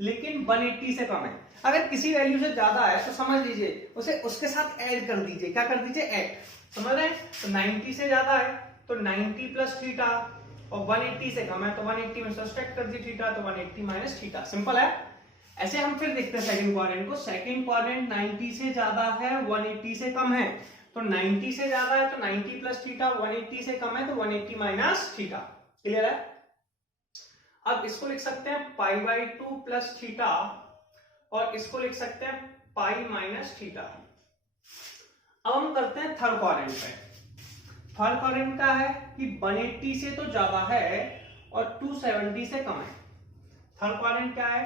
लेकिन 180 से कम है। अगर किसी वैल्यू से ज्यादा है तो समझ लीजिए उसे उसके साथ ऐड कर दीजिए। क्या कर दीजिए, ऐड, समझ रहे हैं। तो 90 से ज्यादा है तो 90 प्लस थीटा, और 180 से कम है तो 180 में सब्ट्रैक्ट कर दी थीटा, तो 180 माइनस थीटा। सिंपल है। ऐसे हम फिर देखते हैं सेकंड क्वाड्रेंट को। सेकंड क्वाड्रेंट 90 से ज्यादा है, 180 से कम है, तो 90 से ज्यादा है तो 90 प्लस थीटा, 180 से कम है तो 180 माइनस थीटा। क्लियर है। अब इसको लिख सकते हैं π/2 प्लस थीटा, और इसको लिख सकते हैं पाई माइनस थीटा। अब हम करते हैं थर्ड क्वाड्रेंट पे। थर्ड क्वाड्रेंट का है कि 180 से तो ज्यादा है और 270 से कम है। थर्ड क्वाड्रेंट क्या है,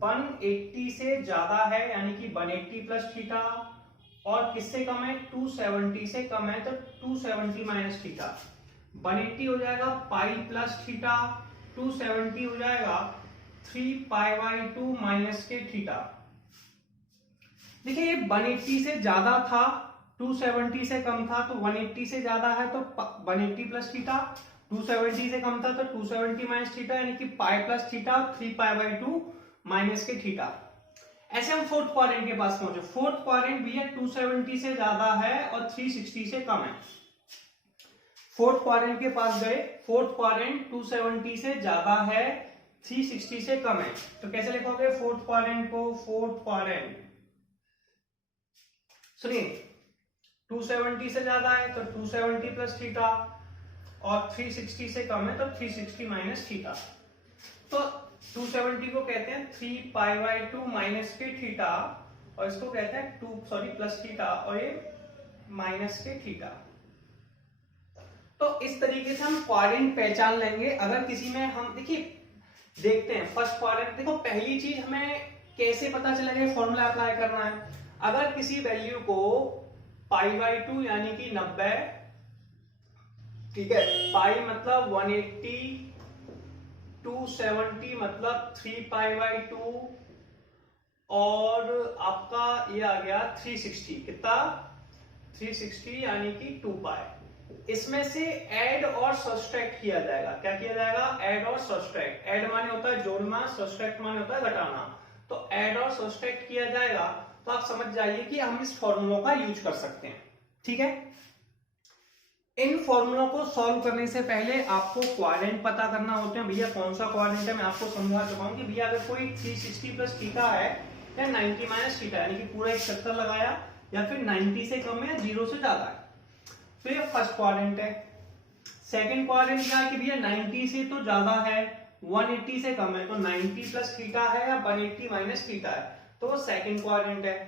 180 से ज्यादा है यानी कि 180 प्लस थीटा, और किससे कम है, 270 से कम है तो 270 माइनस थीटा। 180 हो जाएगा पाई प्लस थीटा, 270 हो जाएगा 3π/2 माइनस के थीटा। देखिए ये 180 से ज्यादा था, 270 से कम था, तो 180 से ज्यादा है तो 180 प्लस थीटा, 270 से कम था तो 270 माइनस थीटा, यानी कि पाई प्लस थीटा 3π/2 माइनस के थीटा। ऐसे हम फोर्थ क्वाड्रेंट के पास पहुंचे। फोर्थ क्वाड्रेंट भी है 270 से ज्यादा है और 360 से कम है। फोर्थ क्वाड्रेंट के पास गए, फोर्थ क्वाड्रेंट 270 से ज्यादा है, 360 से कम है, तो कैसे लिखोगे फोर्थ क्वाड्रेंट को, फोर्थ क्वाड्रेंट सुनिए 270 से ज्यादा है तो 270 प्लस थीटा, और 360 से कम है तो 360 माइनस थीटा। तो 270 को कहते हैं 3π/2 माइनस के थीटा, और इसको कहते हैं प्लस थीटा, और ये माइनस के थीटा। तो इस तरीके से हम क्वाड्रेंट पहचान लेंगे। अगर किसी में हम देखिए देखते हैं फर्स्ट क्वाड्रेंट। देखो पहली चीज हमें कैसे पता चलेगा फॉर्मूला अप्लाई करना है। अगर किसी वैल्यू को π/2 यानी कि 90, ठीक है, पाई मतलब 180, 270 मतलब 3π/2 और आपका ये आ गया 360, कितना 360 यानी कि 2π। इसमें से ऐड और सब्सट्रैक्ट किया जाएगा। क्या किया जाएगा? ऐड और सब्सट्रैक्ट। ऐड माने होता है जोड़ना, सब्सट्रैक्ट माने होता है घटाना। तो ऐड और सब्सट्रैक्ट किया जाएगा तो आप समझ जाइए कि हम इस फॉर्मूलों का यूज कर सकते हैं। ठीक है, इन फॉर्मूलों को सॉल्व करने से पहले आपको क्वाड्रेंट पता करना होते हैं। भैया कौन सा क्वाड्रेंट है मैं आपको समझा चुका हूं कि भैया अगर कोई 360 प्लस थीटा है या 90 माइनस थीटा यानी कि पूरा एक चक्कर लगाया या फिर 90 से कम है या 0 से ज्यादा है तो ये फर्स्ट क्वाड्रेंट है। सेकंड क्वाड्रेंट क्या है कि भैया 90 से तो ज्यादा है, 180 से कम है, तो 90 प्लस थीटा है या 180 माइनस थीटा है तो वो सेकंड क्वाड्रेंट है।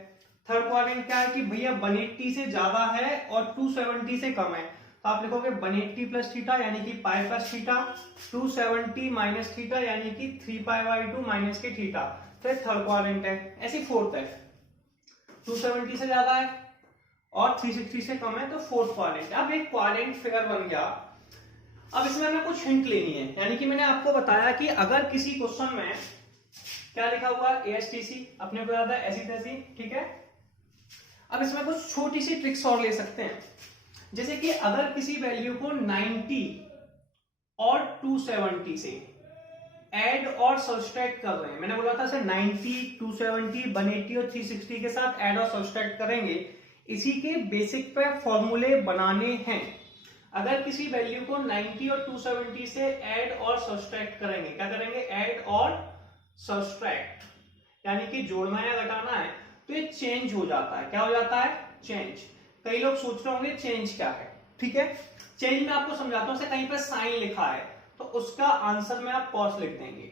थर्ड क्वाड्रेंट क्या है कि भैया 180 से ज्यादा है और 270 से कम है तो आप लिखोगे 180 प्लस थीटा यानी कि pi plus theta, 270 minus theta यानी कि 3π/2 माइनस के थीटा, तो थर्ड क्वाड्रेंट है। ऐसी फोर्थ है, 270 से ज्यादा है और 360 से कम है तो फोर्थ क्वाड्रेंट। अब एक क्वाड्रेंट फिगर बन गया। अब इसमें हमें कुछ हिंट लेनी है, यानी कि मैंने आपको बताया कि अगर किसी क्वेश्चन में क्या लिखा हुआ ASTC अपने को याद है ऐसी तैसी, ठीक है। अब इसमें कुछ छोटी सी ट्रिक्स और ले सकते हैं, जैसे कि अगर किसी वैल्यू को 90 और 270 से ऐड और सब्सट्रैक्ट कर रहे हैं, मैंने बोला था 90, 270, 180 और 360 के साथ ऐड और सब्सट्रैक्ट करेंगे, इसी के बेसिक पे फॉर्मूले बनाने हैं। अगर किसी वैल्यू को 90 और 270 से ऐड और सब्सट्रैक्ट करेंगे, क्या करेंगे? ऐड और सब्सट्रैक्ट यानी कि जोड़ना या घटाना है तो ये चेंज हो जाता है। क्या हो जाता है? चेंज। कई लोग सोच रहे होंगे चेंज क्या है, ठीक है। चेंज में आपको समझाता हूं, कहीं पर साइन लिखा है तो उसका आंसर में आप कॉस लिख देंगे,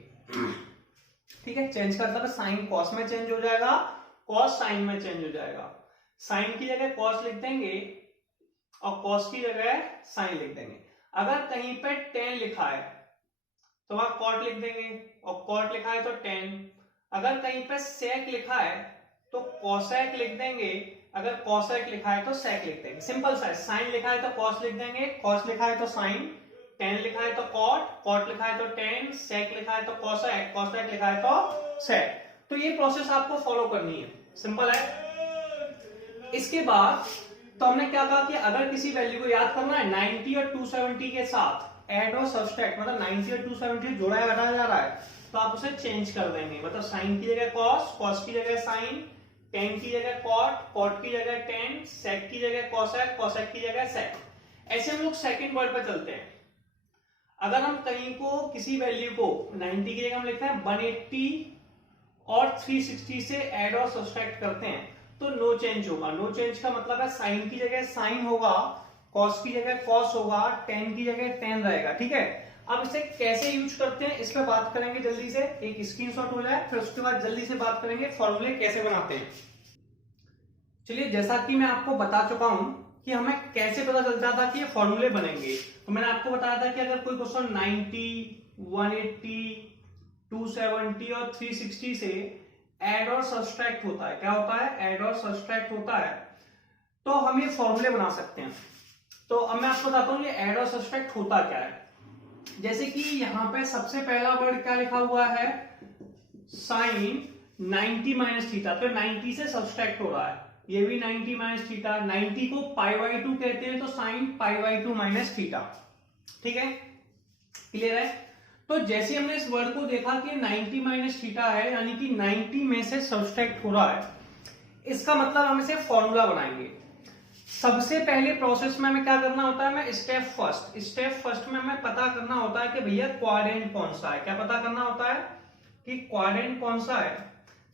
ठीक है। चेंज का मतलब साइन कॉस में चेंज हो जाएगा, कॉस साइन में चेंज हो जाएगा। साइन की जगह कॉस लिख देंगे और कॉस की जगह साइन लिख देंगे। अगर कहीं पे tan लिखा है तो वहां कॉट लिख देंगे और कॉट लिखा है तो tan। अगर कहीं पे sec लिखा है तो cosec लिख देंगे, अगर cosec लिखा है तो sec लिख देंगे। सिंपल सा है, साइन लिखा है तो cos लिख देंगे, cos लिखा है तो sin, tan लिखा है तो cot, cot लिखा है तो tan, sec लिखा है तो cosec, cosec लिखा है तो sec। तो ये प्रोसेस आपको फॉलो करनी है, सिंपल है। इसके बाद तो हमने क्या कहा कि अगर किसी वैल्यू को याद करना है 90 और 270 के साथ ऐड और सब्सट्रैक्ट, मतलब 90 और 270 जोड़ा या घटाया जा रहा है तो आप उसे चेंज कर देंगे, मतलब साइन की जगह कॉस, कॉस की जगह साइन, tan की जगह कॉट, कॉट की जगह tan, sec की जगह cosec, cosec की जगह sec। ऐसे हम लोग सेकंड वर्ड पे चलते हैं। अगर हम कहीं को किसी वैल्यू को 90 की जगह हम लिखते हैं 180 और 360 से ऐड और सब्सट्रैक्ट करते हैं तो नो चेंज होगा। नो चेंज का मतलब है साइन की जगह साइन होगा, कॉस की जगह कॉस होगा, tan की जगह tan रहेगा, ठीक है। अब इसे कैसे यूज करते हैं इस पर बात करेंगे जल्दी से, एक स्क्रीनशॉट हो जाए, फिर उसके बाद जल्दी से बात करेंगे फॉर्मूले कैसे बनाते हैं। चलिए, जैसा कि मैं आपको बता चुका हूं कि हमें कैसे पता चलता था कि ये फॉर्मूले बनेंगे, तो मैंने आपको बताया था कि अगर कोई क्वेश्चन 90, 180, 270 और 360 से ऐड और सब्सट्रैक्ट होता है, क्या होता है? ऐड और सब्सट्रैक्ट होता है, तो हम ये फॉर्मूले बना सकते हैं। तो अब मैं आपको बताता हूँ ये ऐड और सब्सट्रैक्ट होता क्या है। जैसे कि यहाँ पे सबसे पहला वर्ड क्या लिखा हुआ है? साइन 90 माइनस थीटा, तो 90 से सब्सट्रैक्ट हो रहा है, ये भी 90 माइनस थीटा, 90 को π/2 कहते हैं तो साइन π/2 माइनस थीटा, ठीक है, क्लियर है। तो जैसे हमने इस वर्ड को देखा कि 90 माइनस थीटा है यानी कि 90 में से सब्सट्रैक्ट हो रहा है, इसका मतलब हम इसे फॉर्मूला बनाएंगे। सबसे पहले प्रोसेस में हमें क्या करना होता है? मैं स्टेप फर्स्ट में हमें पता करना होता है कि भैया क्वाड्रेंट कौन सा है। क्या पता करना होता है? कि क्वाड्रेंट कौन सा है।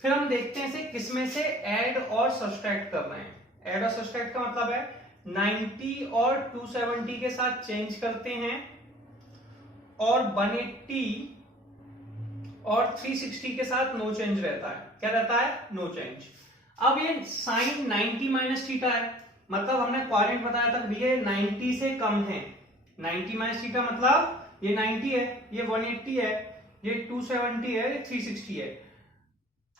फिर हम देखते हैं इसे किसमें से ऐड और सब्सट्रैक्ट कर रहे हैं। ऐड और सब्सट्रैक्ट का मतलब है 90 और 270 के साथ चेंज करते हैं और 180 और 360 के साथ नो चेंज रहता है। क्या रहता है? No change. अब ये साइन 90 माइनस थीटा है, मतलब हमने क्वाड्रेंट बताया था भैया 90 से कम है। 90 माइनस थीटा मतलब ये 90 है, ये 180 है, ये 270 है, ये 360 है।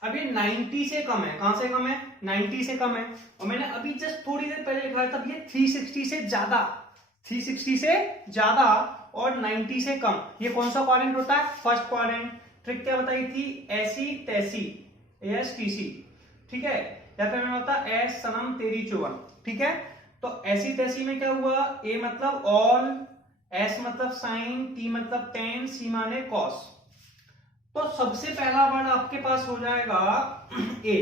अब ये 90 से कम है, कहां से कम है? 90 से कम है। और मैंने अभी जस्ट थोड़ी देर पहले लिखा है, तब ये 360 से ज्यादा, 360 से ज्यादा और 90 से कम। ये कौन सा क्वाड्रेंट होता है? First quadrant. ट्रिक क्या बताई थी? ऐसी तैसी, ASTC, ठीक है। या फिर मैं होता एस सनम तेरी चुवन, ठीक है। तो ऐसी तैसी में क्या हुआ? ए मतलब ऑल, एस मतलब साइन, टी मतलब टेन, सी माने कॉस। तो सबसे पहला वर्ड आपके पास हो जाएगा ए,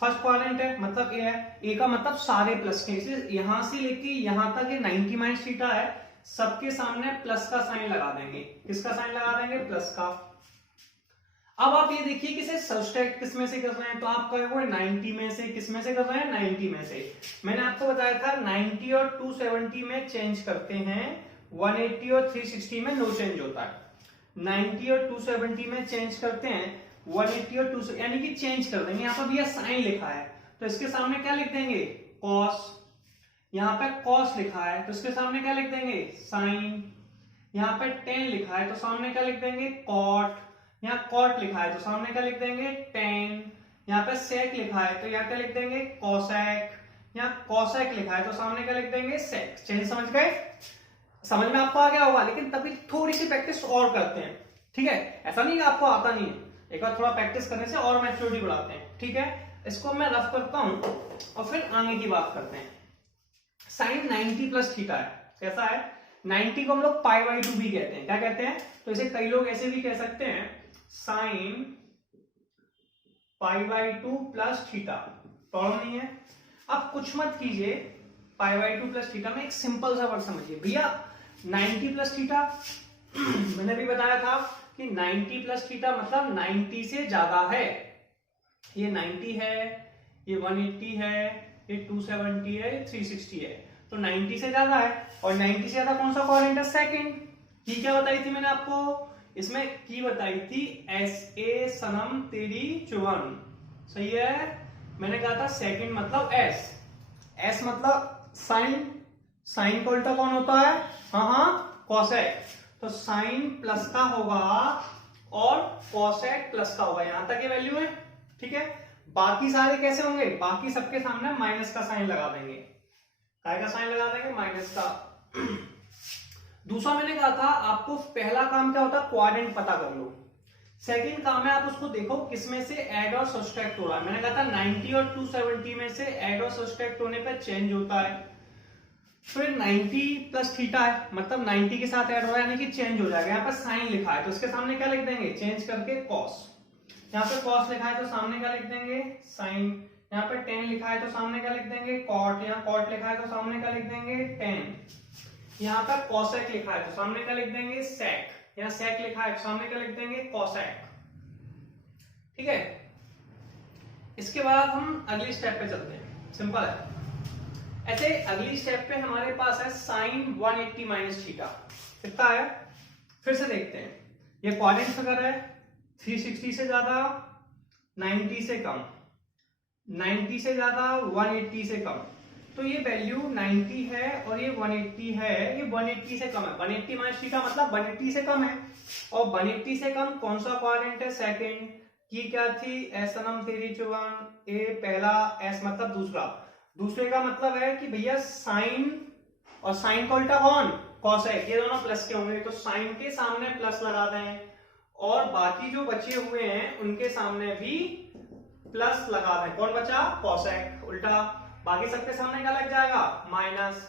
फर्स्ट क्वाड्रेंट है मतलब ए है। ए का मतलब सारे प्लस के, इसलिए यहां से लेके यहां तक ये 90 माइनस थीटा है, सबके सामने प्लस का साइन लगा देंगे। किसका साइन लगा देंगे? प्लस का। अब आप ये देखिए कि सब्सट्रैक्ट किस में से कर रहे हैं, तो आप कहोगे 90 में से। किस में से कर रहे हैं? 90 में से। मैंने आपको बताया था 90 और 270 में चेंज करते हैं, 180 और 360 में नो चेंज होता है। 90 और 270 में चेंज करते हैं, 180 और 2, यानी कि चेंज कर देंगे। यहाँ पर भैया साइन लिखा है तो इसके सामने क्या लिख देंगे? कॉस। यहाँ पे कॉस लिखा है तो इसके सामने क्या लिख देंगे? साइन। यहाँ पे टेन लिखा है तो सामने क्या लिख देंगे? कॉट। यहाँ कॉट लिखा है तो सामने क्या लिख देंगे? टेन। यहाँ पे सेक लिखा है तो यहाँ क्या लिख देंगे? कॉसेक। यहाँ कॉसेक लिखा है तो सामने क्या लिख देंगे? सेक। चेंज समझ गए? समझ में आपको आ गया होगा, लेकिन तभी थोड़ी सी प्रैक्टिस और करते हैं, ठीक है। ऐसा नहीं कि आपको आता नहीं है, एक बार थोड़ा प्रैक्टिस करने से और मैच्योरिटी बढ़ाते हैं, ठीक है। इसको मैं रफ करता हूं और फिर आगे की बात करते हैं। साइन 90 प्लस थीटा है, कैसा है? 90 को हम लोग पाई बाई 2 भी कहते हैं। क्या कहते हैं? तो इसे कई लोग ऐसे भी कह सकते हैं, sine pi by 2 plus theta. Problem नहीं है। अब कुछ मत कीजिए, पाई बाई 2 प्लस थीटा में एक सिंपल सा वर्ड समझिए भैया। 90 प्लस थीटा मैंने भी बताया था कि 90 प्लस थीटा मतलब 90 से ज्यादा है। ये 90 है, ये 180 है, ये 270 है, ये 360 है, तो 90 से ज्यादा है। और 90 से ज्यादा कौन सा क्वाड्रेंट है? सेकंड। की क्या बताई थी मैंने आपको? इसमें की बताई थी एस ए सनम तेरी चुवन, सही है। मैंने कहा था सेकंड मतलब एस, एस मतलब साइन, साइन का उल्टा कौन होता है? हाँ, कॉसेक। तो साइन प्लस का होगा और कॉसेक प्लस का होगा, यहां तक ये वैल्यू है, ठीक है। बाकी सारे कैसे होंगे? बाकी सबके सामने माइनस का साइन लगा देंगे। काय का साइन लगा देंगे? माइनस का। दूसरा मैंने कहा था आपको पहला काम क्या होता है? क्वाड्रेंट पता कर लो। सेकंड काम है आप उसको देखो किसमें से ऐड और सब्सट्रैक्ट हो रहा है। मैंने कहा था 90 और 270 में से ऐड और सब्सट्रैक्ट होने पर चेंज होता है। फिर 90 प्लस थीटा है मतलब 90 के साथ ऐड हो रहा है, यानी कि चेंज हो जाएगा। यहाँ पर साइन लिखा है तो इसके सामने क्या लिख देंगे? चेंज करके कॉस। यहाँ पे कॉस लिखा है तो सामने क्या लिख देंगे? साइन। यहाँ पे टेन लिखा है तो सामने क्या लिख देंगे? कॉट। यहाँ कॉट लिखा है तो सामने क्या लिख देंगे? टेन। यहाँ पर कॉसेक लिखा है तो सामने क्या लिख देंगे? सेक। यहाँ सेक लिखा है तो सामने क्या लिख देंगे? कॉसेक, ठीक है। इसके बाद हम अगली स्टेप पे चलते हैं, सिंपल है। ऐसे अगली स्टेप पे हमारे पास है साइन 180 माइनस थीटा, कितना है? फिर से देखते हैं। ये क्वाड्रेंट फिगर है, 360 से ज्यादा, 90 से कम, 90 से ज्यादा, 180 से कम। तो ये वैल्यू 90 है और ये 180 है, ये 180 से कम है। 180 माइनस थीटा मतलब 180 से कम है। और 180 से कम कौन सा क्वाड्रेंट है? सेकंड। की क्या थी? एस सनम तेरी चुवन, ए पहला, एस मतलब दूसरा। दूसरे का मतलब है कि भैया साइन और साइन का उल्टा कौन? कॉसेक। ये दोनों प्लस के होंगे तो साइन के सामने प्लस लगा दें और बाकी जो बचे हुए हैं उनके सामने भी प्लस लगा दें। कौन बचा? कॉसेक उल्टा। बाकी सबके सामने क्या लग जाएगा? माइनस।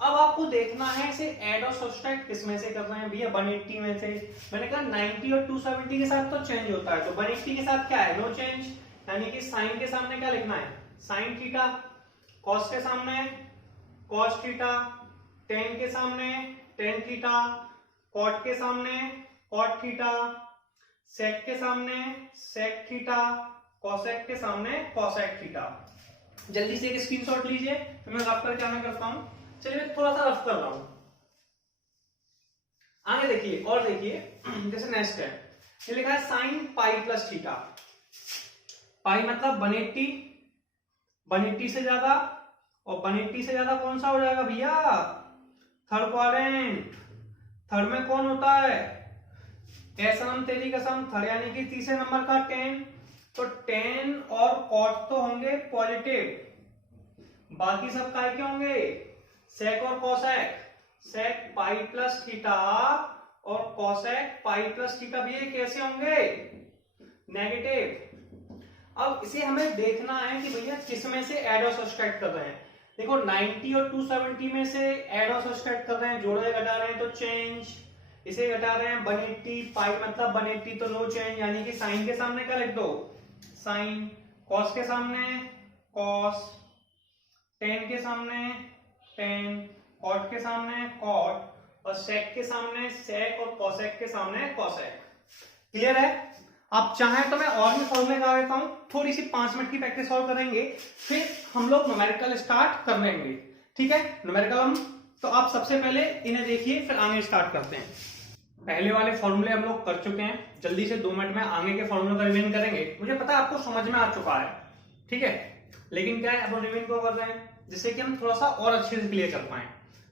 अब आपको देखना है इसे ऐड और सब्सट्रैक्ट किस में से कर रहे हैं भैया? 180 में से। मैंने कहा 90 और 270 के साथ तो चेंज होता है, तो 180 के साथ क्या है? No change. यानी कि साइन के सामने क्या लिखना है? Sign theta. कॉस के सामने कॉस थीटा, टेन के सामने टेन थीटा, कॉट के सामने कॉट थीटा, सेक के सामने सेक थीटा, कॉसेक के सामने कॉसेक थीटा। जल्दी से एक स्क्रीनशॉट लीजिए, तो मैं रफ करके आगे करता हूं। चलिए मैं थोड़ा सा रफ कर रहा हूं, आगे देखिए और देखिए। जैसे नेक्स्ट है, ये लिखा है साइन पाई प्लस थीटा। पाई मतलब 180, 180 से ज्यादा, और 180 से ज्यादा कौन सा हो जाएगा भैया? Third quadrant. थर्ड में कौन होता है? सनम तेरी कसम थर्ड यानी कि तीसरे नंबर का tan, तो tan और cot तो होंगे पॉजिटिव, बाकी सब काय के होंगे sec और cosec, sec pi plus theta और cosec पाई प्लस थीटा भी ये कैसे होंगे नेगेटिव। अब इसे हमें देखना है कि भैया किस में से ऐड और सब्सट्रैक्ट कर रहे हैं। देखो 90 और 270 में से ऐड और सब्सट्रैक्ट कर रहे हैं, जोड़े घटा रहे हैं तो चेंज, इसे घटा रहे हैं 180 पाई मतलब 180 तो नो चेंज, यानी कि साइन के सामने क्या लिख दो साइन, कॉस के सामने कॉस, टेन के सामने टेन, कॉट के सामने कॉट और सेक के सामने सेक और कॉसेक के सामने कॉसेक। क्लियर है? आप चाहें तो मैं और भी फॉर्मूले लगा देता हूं, थोड़ी सी 5 मिनट की प्रैक्टिस और करेंगे, फिर हम लोग न्यूमेरिकल स्टार्ट कर लेंगे। ठीक है, न्यूमेरिकल हम तो आप सबसे पहले इन्हें देखिए फिर आगे स्टार्ट करते हैं। पहले वाले फॉर्मूले हम लोग कर चुके हैं, जल्दी से 2 मिनट में आगे के फॉर्मूले का रिवीजन करेंगे। मुझे पता है आपको समझ में आ चुका है, ठीक है, लेकिन क्या है अब रिवीजन को कर रहे हैं जिससे कि हम थोड़ा सा और अच्छे से क्लियर कर पाए।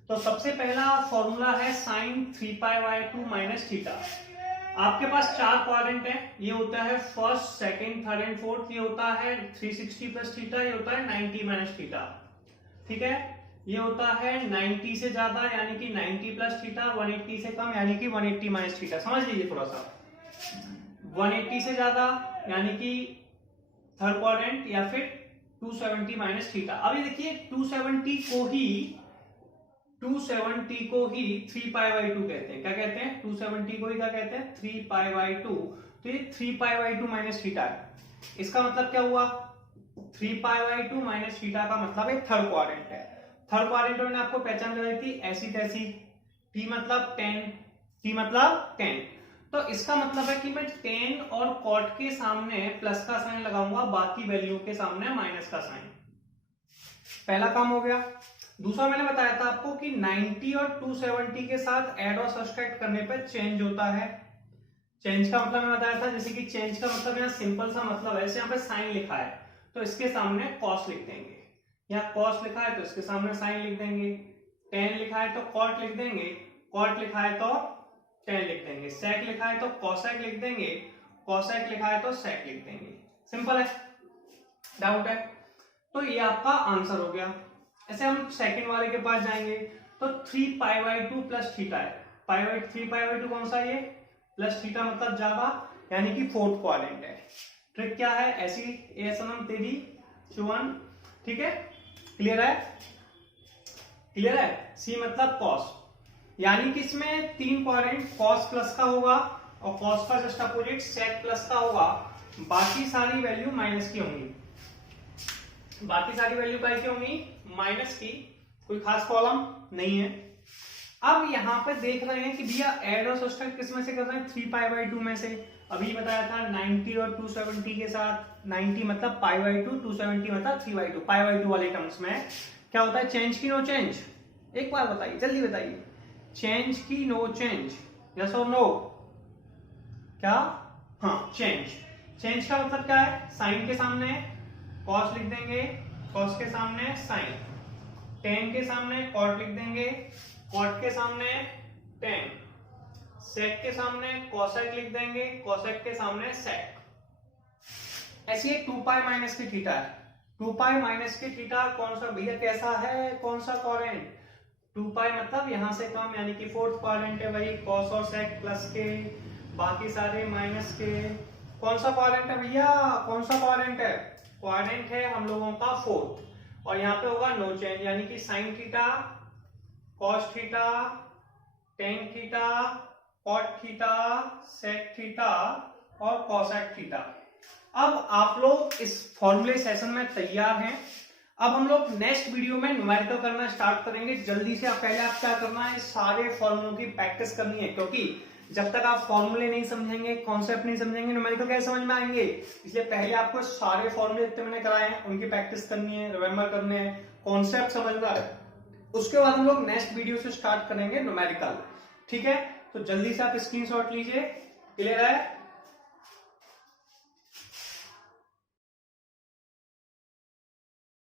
तो सबसे पहला फॉर्मूला है साइन 3π/2 माइनस थीटा। आपके पास 4 क्वाड्रेंट है, ये होता है first, second, third and fourth, ये होता है 360 प्लस थीटा, ये होता है 90 माइनस थीटा। ठीक है, ये होता है 90 से ज्यादा यानी कि 90 प्लस थीटा, 180 से कम यानी कि 180 माइनस थीटा। समझ लीजिए थोड़ा सा, 180 से ज्यादा यानी कि थर्ड क्वाड्रेंट या फिर 270 माइनस थीटा। अभी देखिए 270 को ही 3π/2 कहते हैं। क्या कहते हैं? 270 को ही क्या कहते हैं 3π/2। तो ये 3π/2 माइनस थीटा है। इसका मतलब क्या हुआ 3π/2 माइनस थीटा का मतलब है थर्ड क्वाड्रेंट है। थर्ड क्वाड्रेंट मैंने आपको पहचान कराई थी ऐसी तैसी, t मतलब 10, t मतलब 10। तो इसका मतलब है कि मैं 10 और cot के सामने प्लस का साइन लगाऊंगा, बाकी वैल्यू के सामने माइनस का साइन। पहला काम हो गया। दूसरा मैंने बताया था आपको कि 90 और 270 के साथ ऐड और सब्सट्रैक्ट करने पर चेंज होता है। चेंज का मतलब मैंने बताया था, जैसे कि चेंज का मतलब यहाँ सिंपल सा मतलब है, जैसे यहाँ पे साइन लिखा है तो इसके सामने कॉस लिख देंगे, यहाँ कॉस लिखा है तो इसके सामने साइन लिख देंगे, टेन लिखा है तो कॉट लिख देंगे, कॉट लिखा है तो टेन लिख देंगे, सेक लिखा है तो कॉसेक लिख देंगे, कॉसेक लिखा है तो सेक लिख देंगे। सिंपल है? डाउट है? तो ये आपका आंसर हो गया। ऐसे हम सेकंड वाले के पास जाएंगे तो 3π/2 प्लस थीटा है। 3π/2 कौन सा? ये प्लस थीटा मतलब ज्यादा यानी कि फोर्थ क्वाड्रेंट है। ट्रिक क्या है? ऐसी ए सनम तेरी चुवन। ठीक है, क्लियर है? क्लियर है? सी मतलब कॉस, यानी कि इसमें 3 क्वाड्रेंट कॉस प्लस का होगा और कॉस का जस्ट अपोजिट सेक प्लस का होगा, बाकी सारी वैल्यू माइनस की होंगी, बाकी सारी वैल्यू क्या की होंगी माइनस की, कोई खास कॉलम नहीं है। अब यहाँ पे देख रहे हैं कि भैया ऐड और सब्सट्रैक्ट किस में से कर रहे हैं 3π/2 में से। अभी बताया था 90 और 270 के साथ, 90 मतलब π/2, 270 मतलब 3/2। π/2 वाले टर्म्स में क्या होता है चेंज की नो चेंज? एक बार बताइए, जल्दी बताइए, चेंज की नो चेंज, यस और नो? क्या? हाँ चेंज। चेंज का मतलब क्या है? साइन के सामने कॉस लिख देंगे, कॉस के सामने साइन, टेन के सामने कॉट लिख देंगे, कॉट के सामने टेन, सेक के सामने कॉसेक लिख देंगे, कॉसेक के सामने सेक। ऐसी 2π माइनस की थीटा है। 2π माइनस की थीटा कौन सा भैया कैसा है, कौन सा क्वाड्रेंट? 2π मतलब यहां से कम यानी कि फोर्थ क्वाड्रेंट है, वही कॉस और सेक प्लस के, बाकी सारे माइनस के। कौन सा क्वाड्रेंट है भैया, कौन सा क्वाड्रेंट है? क्वाड्रेंट है हम लोगों का फोर्थ, और यहाँ पे होगा नो चेंज यानी कि sine theta, cos theta, tan theta, cot theta, sec theta और कॉसेक थीटा। अब आप लोग इस फॉर्मूले सेशन में तैयार हैं। अब हम लोग नेक्स्ट वीडियो में न्यूमेरिकल करना स्टार्ट करेंगे। जल्दी से पहले आप क्या करना है, सारे फॉर्मूलों की प्रैक्टिस करनी है, क्योंकि जब तक आप फॉर्मूले नहीं समझेंगे, कॉन्सेप्ट नहीं समझेंगे, न्यूमेरिकल कैसे समझ में आएंगे। इसलिए पहले आपको सारे फॉर्मूले जितने मैंने कराए हैं उनकी प्रैक्टिस करनी है, रिमेम्बर करने हैं, कॉन्सेप्ट समझना है। उसके बाद हम लोग नेक्स्ट वीडियो से स्टार्ट करेंगे न्यूमेरिकल। ठीक है, तो जल्दी से आप स्क्रीनशॉट लीजिए। क्लियर है?